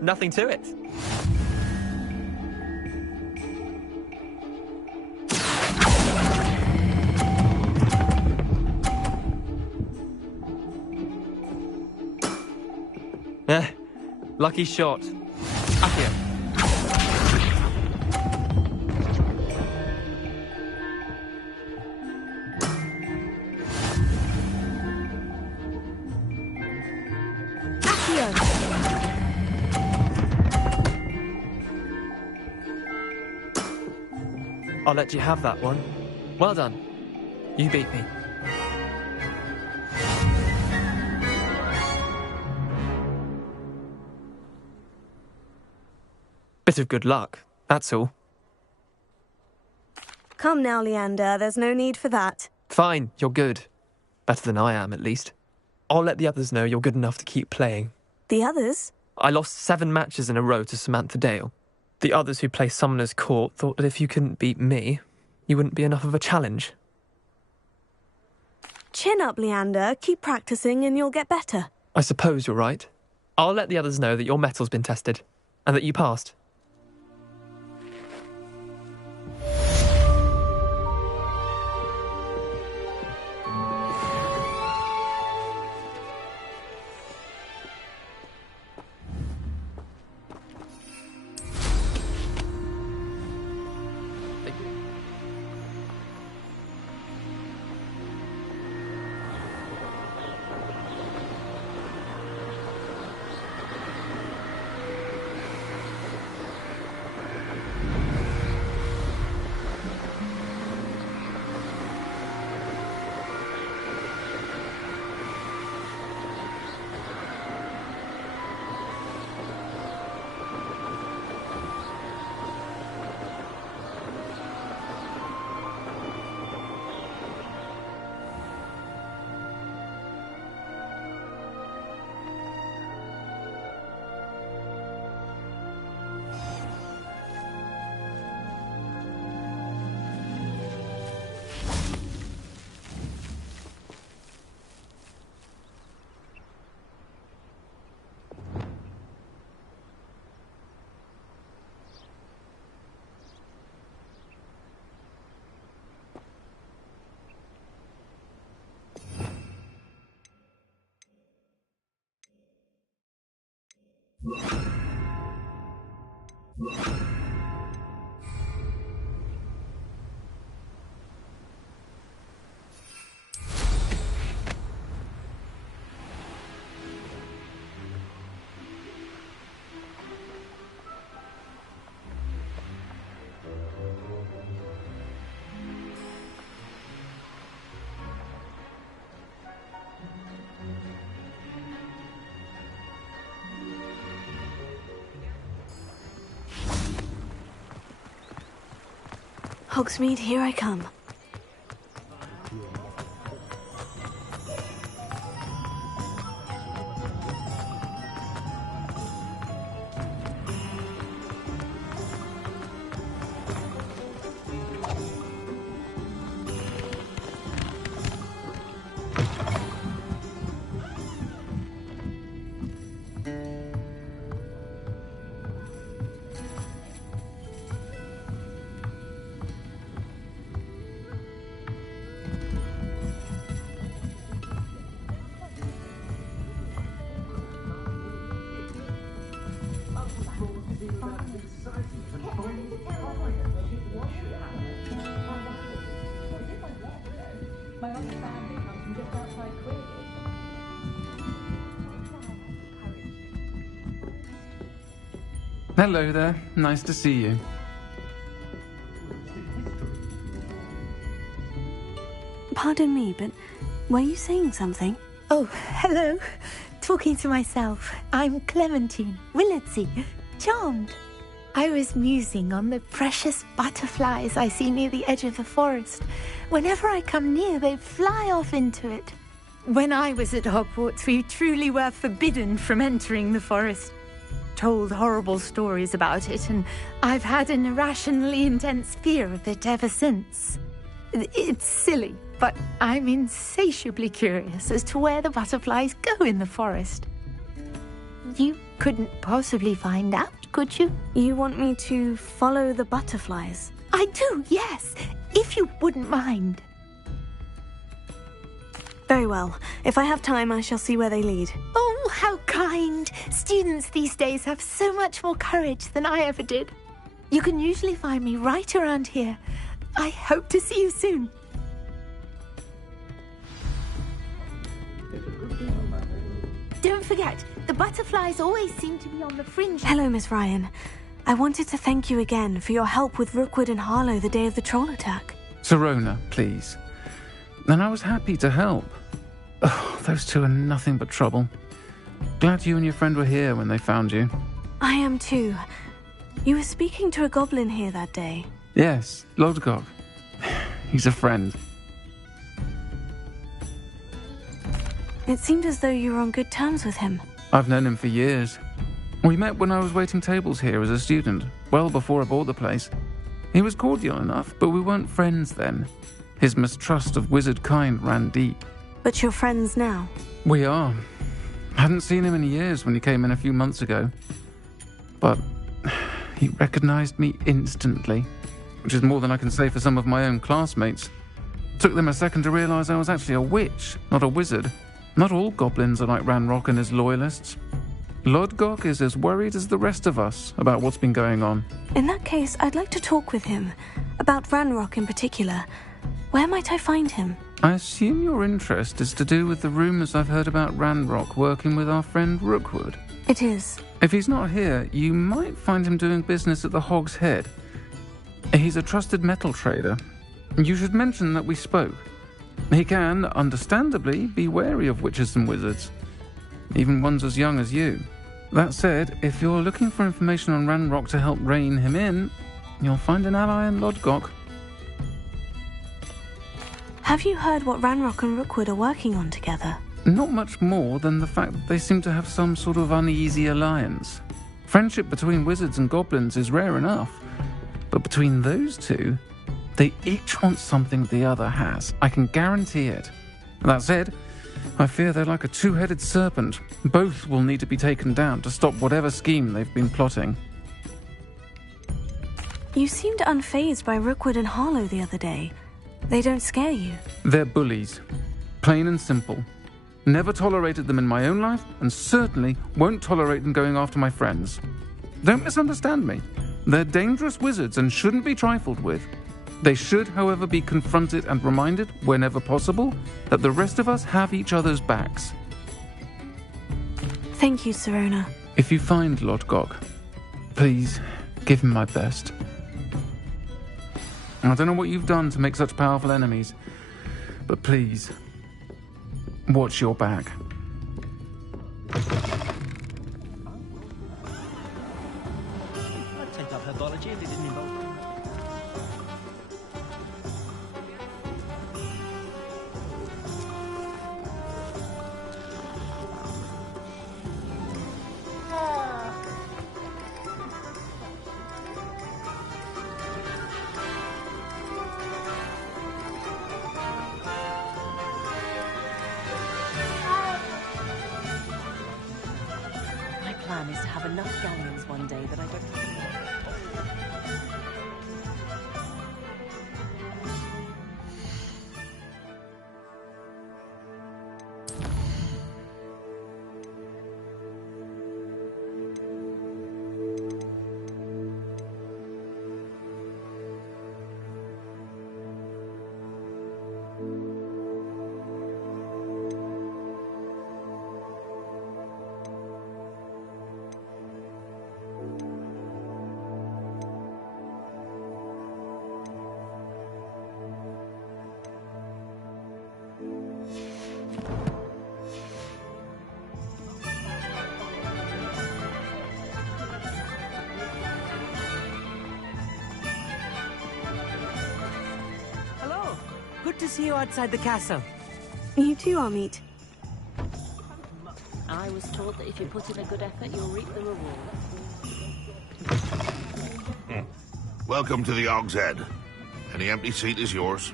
Nothing to it. Lucky shot. Accio. I'll let you have that one. Well done. You beat me. Bit of good luck, that's all. Come now, Leander, there's no need for that. Fine, you're good. Better than I am, at least. I'll let the others know you're good enough to keep playing. The others? I lost 7 matches in a row to Samantha Dale. The others who play Summoner's Court thought that if you couldn't beat me, you wouldn't be enough of a challenge. Chin up, Leander. Keep practicing and you'll get better. I suppose you're right. I'll let the others know that your metal's been tested, and that you passed. Hogsmeade, here I come. Hello there. Nice to see you. Pardon me, but were you saying something? Oh, hello. Talking to myself. I'm Clementine Willardsey. Charmed. I was musing on the precious butterflies I see near the edge of the forest. Whenever I come near, they fly off into it. When I was at Hogwarts, we truly were forbidden from entering the forest. Told horrible stories about it, and I've had an irrationally intense fear of it ever since. It's silly, but I'm insatiably curious as to where the butterflies go in the forest. You couldn't possibly find out, could you? You want me to follow the butterflies? I do, yes, if you wouldn't mind. Very well. If I have time, I shall see where they lead. Oh, how kind! Students these days have so much more courage than I ever did. You can usually find me right around here. I hope to see you soon. Don't forget, the butterflies always seem to be on the fringe. Hello, Miss Ryan. I wanted to thank you again for your help with Rookwood and Harlow the day of the troll attack. Serona, please. And I was happy to help. Oh, those two are nothing but trouble. Glad you and your friend were here when they found you. I am too. You were speaking to a goblin here that day. Yes, Lodgok. He's a friend. It seemed as though you were on good terms with him. I've known him for years. We met when I was waiting tables here as a student, well before I bought the place. He was cordial enough, but we weren't friends then. His mistrust of wizard kind ran deep. But you're friends now? We are. Hadn't seen him in years when he came in a few months ago. But he recognized me instantly, which is more than I can say for some of my own classmates. Took them a second to realize I was actually a witch, not a wizard. Not all goblins are like Ranrock and his loyalists. Lodgok is as worried as the rest of us about what's been going on. In that case, I'd like to talk with him. About Ranrock in particular. Where might I find him? I assume your interest is to do with the rumors I've heard about Ranrock working with our friend Rookwood. It is. If he's not here, you might find him doing business at the Hog's Head. He's a trusted metal trader. You should mention that we spoke. He can, understandably, be wary of witches and wizards, even ones as young as you. That said, if you're looking for information on Ranrock to help rein him in, you'll find an ally in Lodgok. Have you heard what Ranrock and Rookwood are working on together? Not much more than the fact that they seem to have some sort of uneasy alliance. Friendship between wizards and goblins is rare enough, but between those two, they each want something the other has. I can guarantee it. That said, I fear they're like a two-headed serpent. Both will need to be taken down to stop whatever scheme they've been plotting. You seemed unfazed by Rookwood and Harlow the other day. They don't scare you. They're bullies. Plain and simple. Never tolerated them in my own life, and certainly won't tolerate them going after my friends. Don't misunderstand me. They're dangerous wizards and shouldn't be trifled with. They should, however, be confronted and reminded, whenever possible, that the rest of us have each other's backs. Thank you, Sirona. If you find Lodgok, please give him my best. I don't know what you've done to make such powerful enemies, but please, watch your back. I'd take up herbology if it didn't involve... Is to have enough galleons one day that I don't... Good to see you outside the castle. You too, Amit. I was told that if you put in a good effort, you'll reap the reward. Welcome to the Hog's Head. Any empty seat is yours.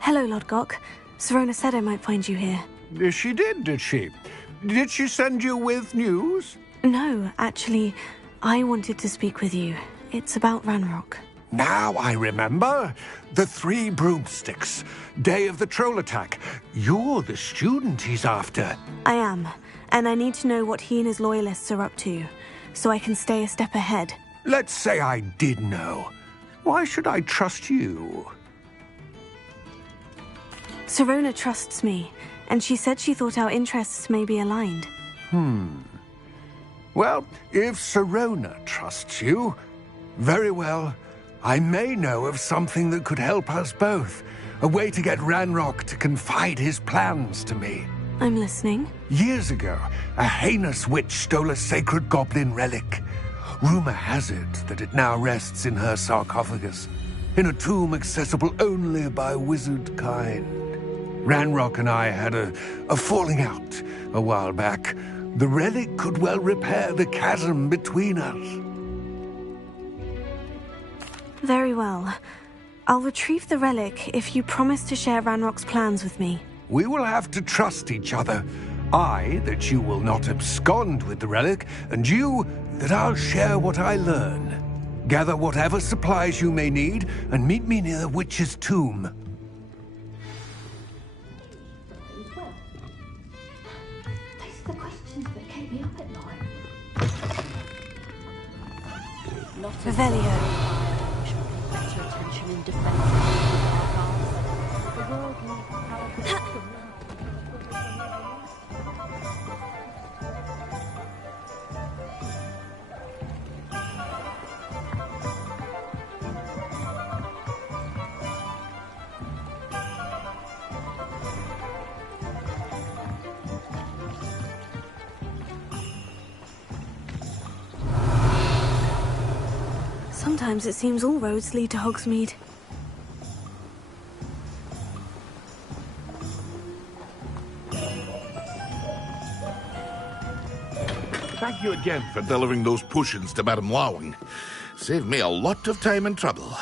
Hello, Lodgok. Sirona said I might find you here. She did she? Did she send you with news? No, actually, I wanted to speak with you. It's about Ranrock. Now I remember. The 3 broomsticks. Day of the troll attack. You're the student he's after. I am, and I need to know what he and his loyalists are up to, so I can stay a step ahead. Let's say I did know. Why should I trust you? Sirona trusts me, and she said she thought our interests may be aligned. Well, if Sirona trusts you, very well. I may know of something that could help us both. A way to get Ranrock to confide his plans to me. I'm listening. Years ago, a heinous witch stole a sacred goblin relic. Rumor has it that it now rests in her sarcophagus, in a tomb accessible only by wizard kind. Ranrock and I had a falling out a while back. The relic could well repair the chasm between us. Very well. I'll retrieve the relic if you promise to share Ranrock's plans with me. We will have to trust each other. I, that you will not abscond with the relic, and you, that I'll share what I learn. Gather whatever supplies you may need, and meet me near the witch's tomb. These are the questions that keep me up at night. Revelio. Better attention in defense. The world needs powerful. Sometimes it seems all roads lead to Hogsmeade. Thank you again for delivering those potions to Madame Lawing. Saved me a lot of time and trouble.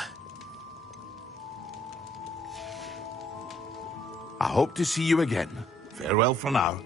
I hope to see you again. Farewell for now.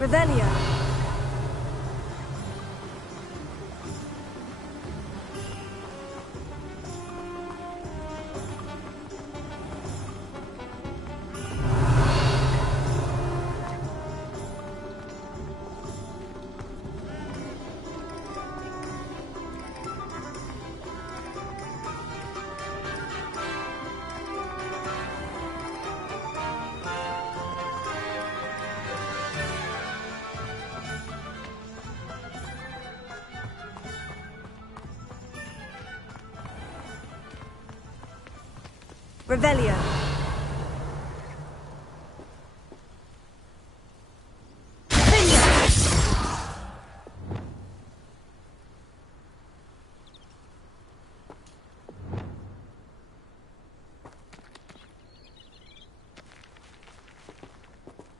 Revelio. Revelio.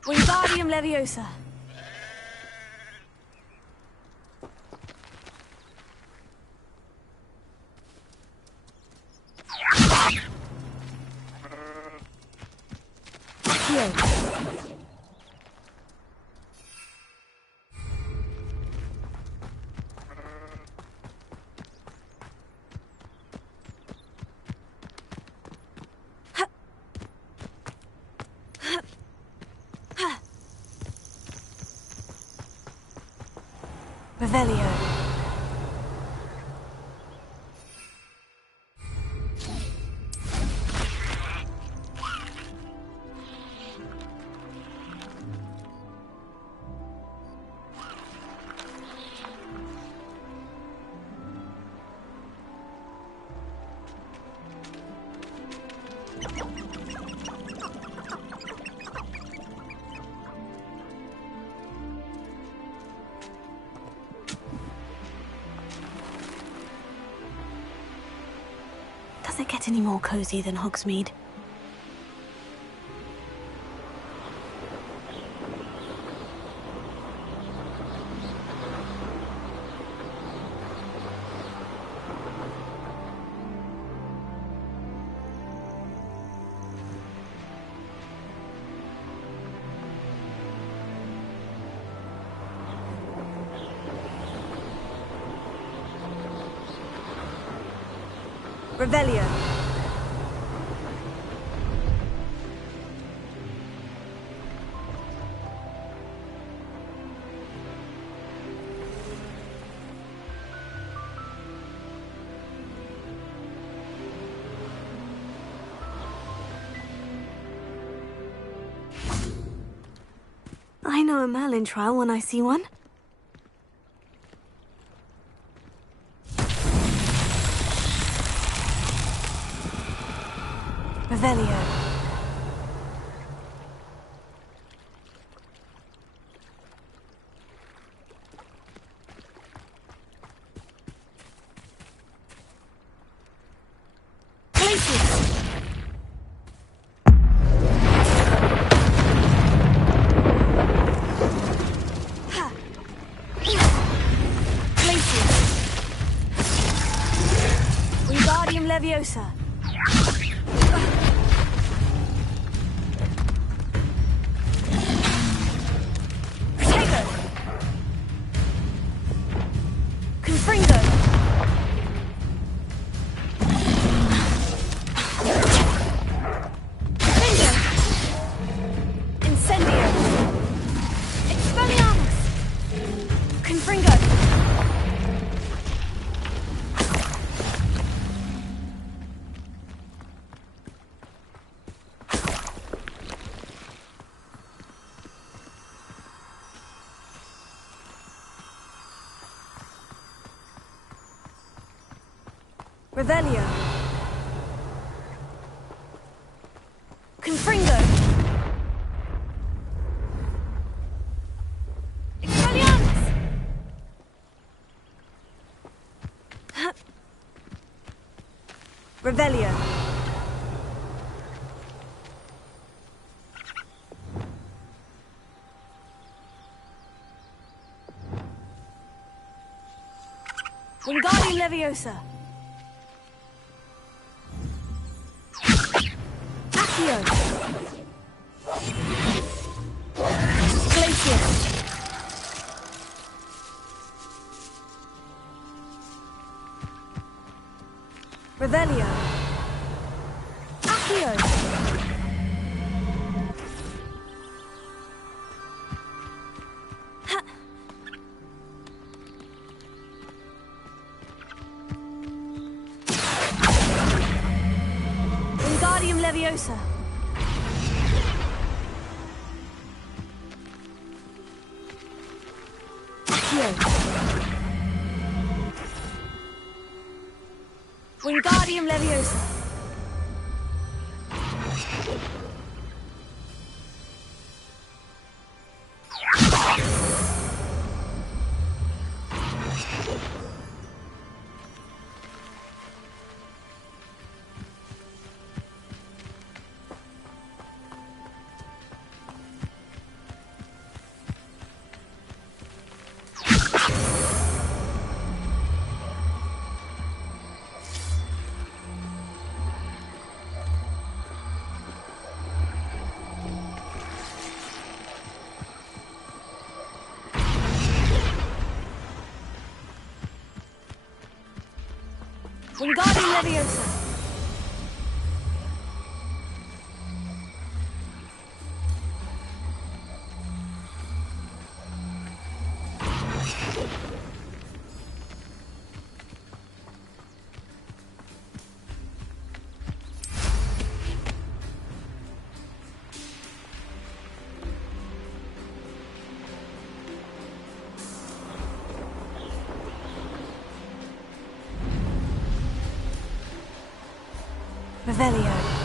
Wingardium Leviosa. Revelio. Does it get any more cozy than Hogsmeade? Revelio. know a Merlin trial when I see one. Revelio. Wingardium Leviosa. Protego. Confringo. Confringo. Incendio. Expelliarmus. Confringo. Revelio. Confringo. Expelliarmus. Revelio. Wingardium Leviosa. Accio. Glacius. Revelio. Accio. Ha. Wingardium Leviosa. Accio. Wingardium Leviosa. Wingardium Leviosa. Revelio.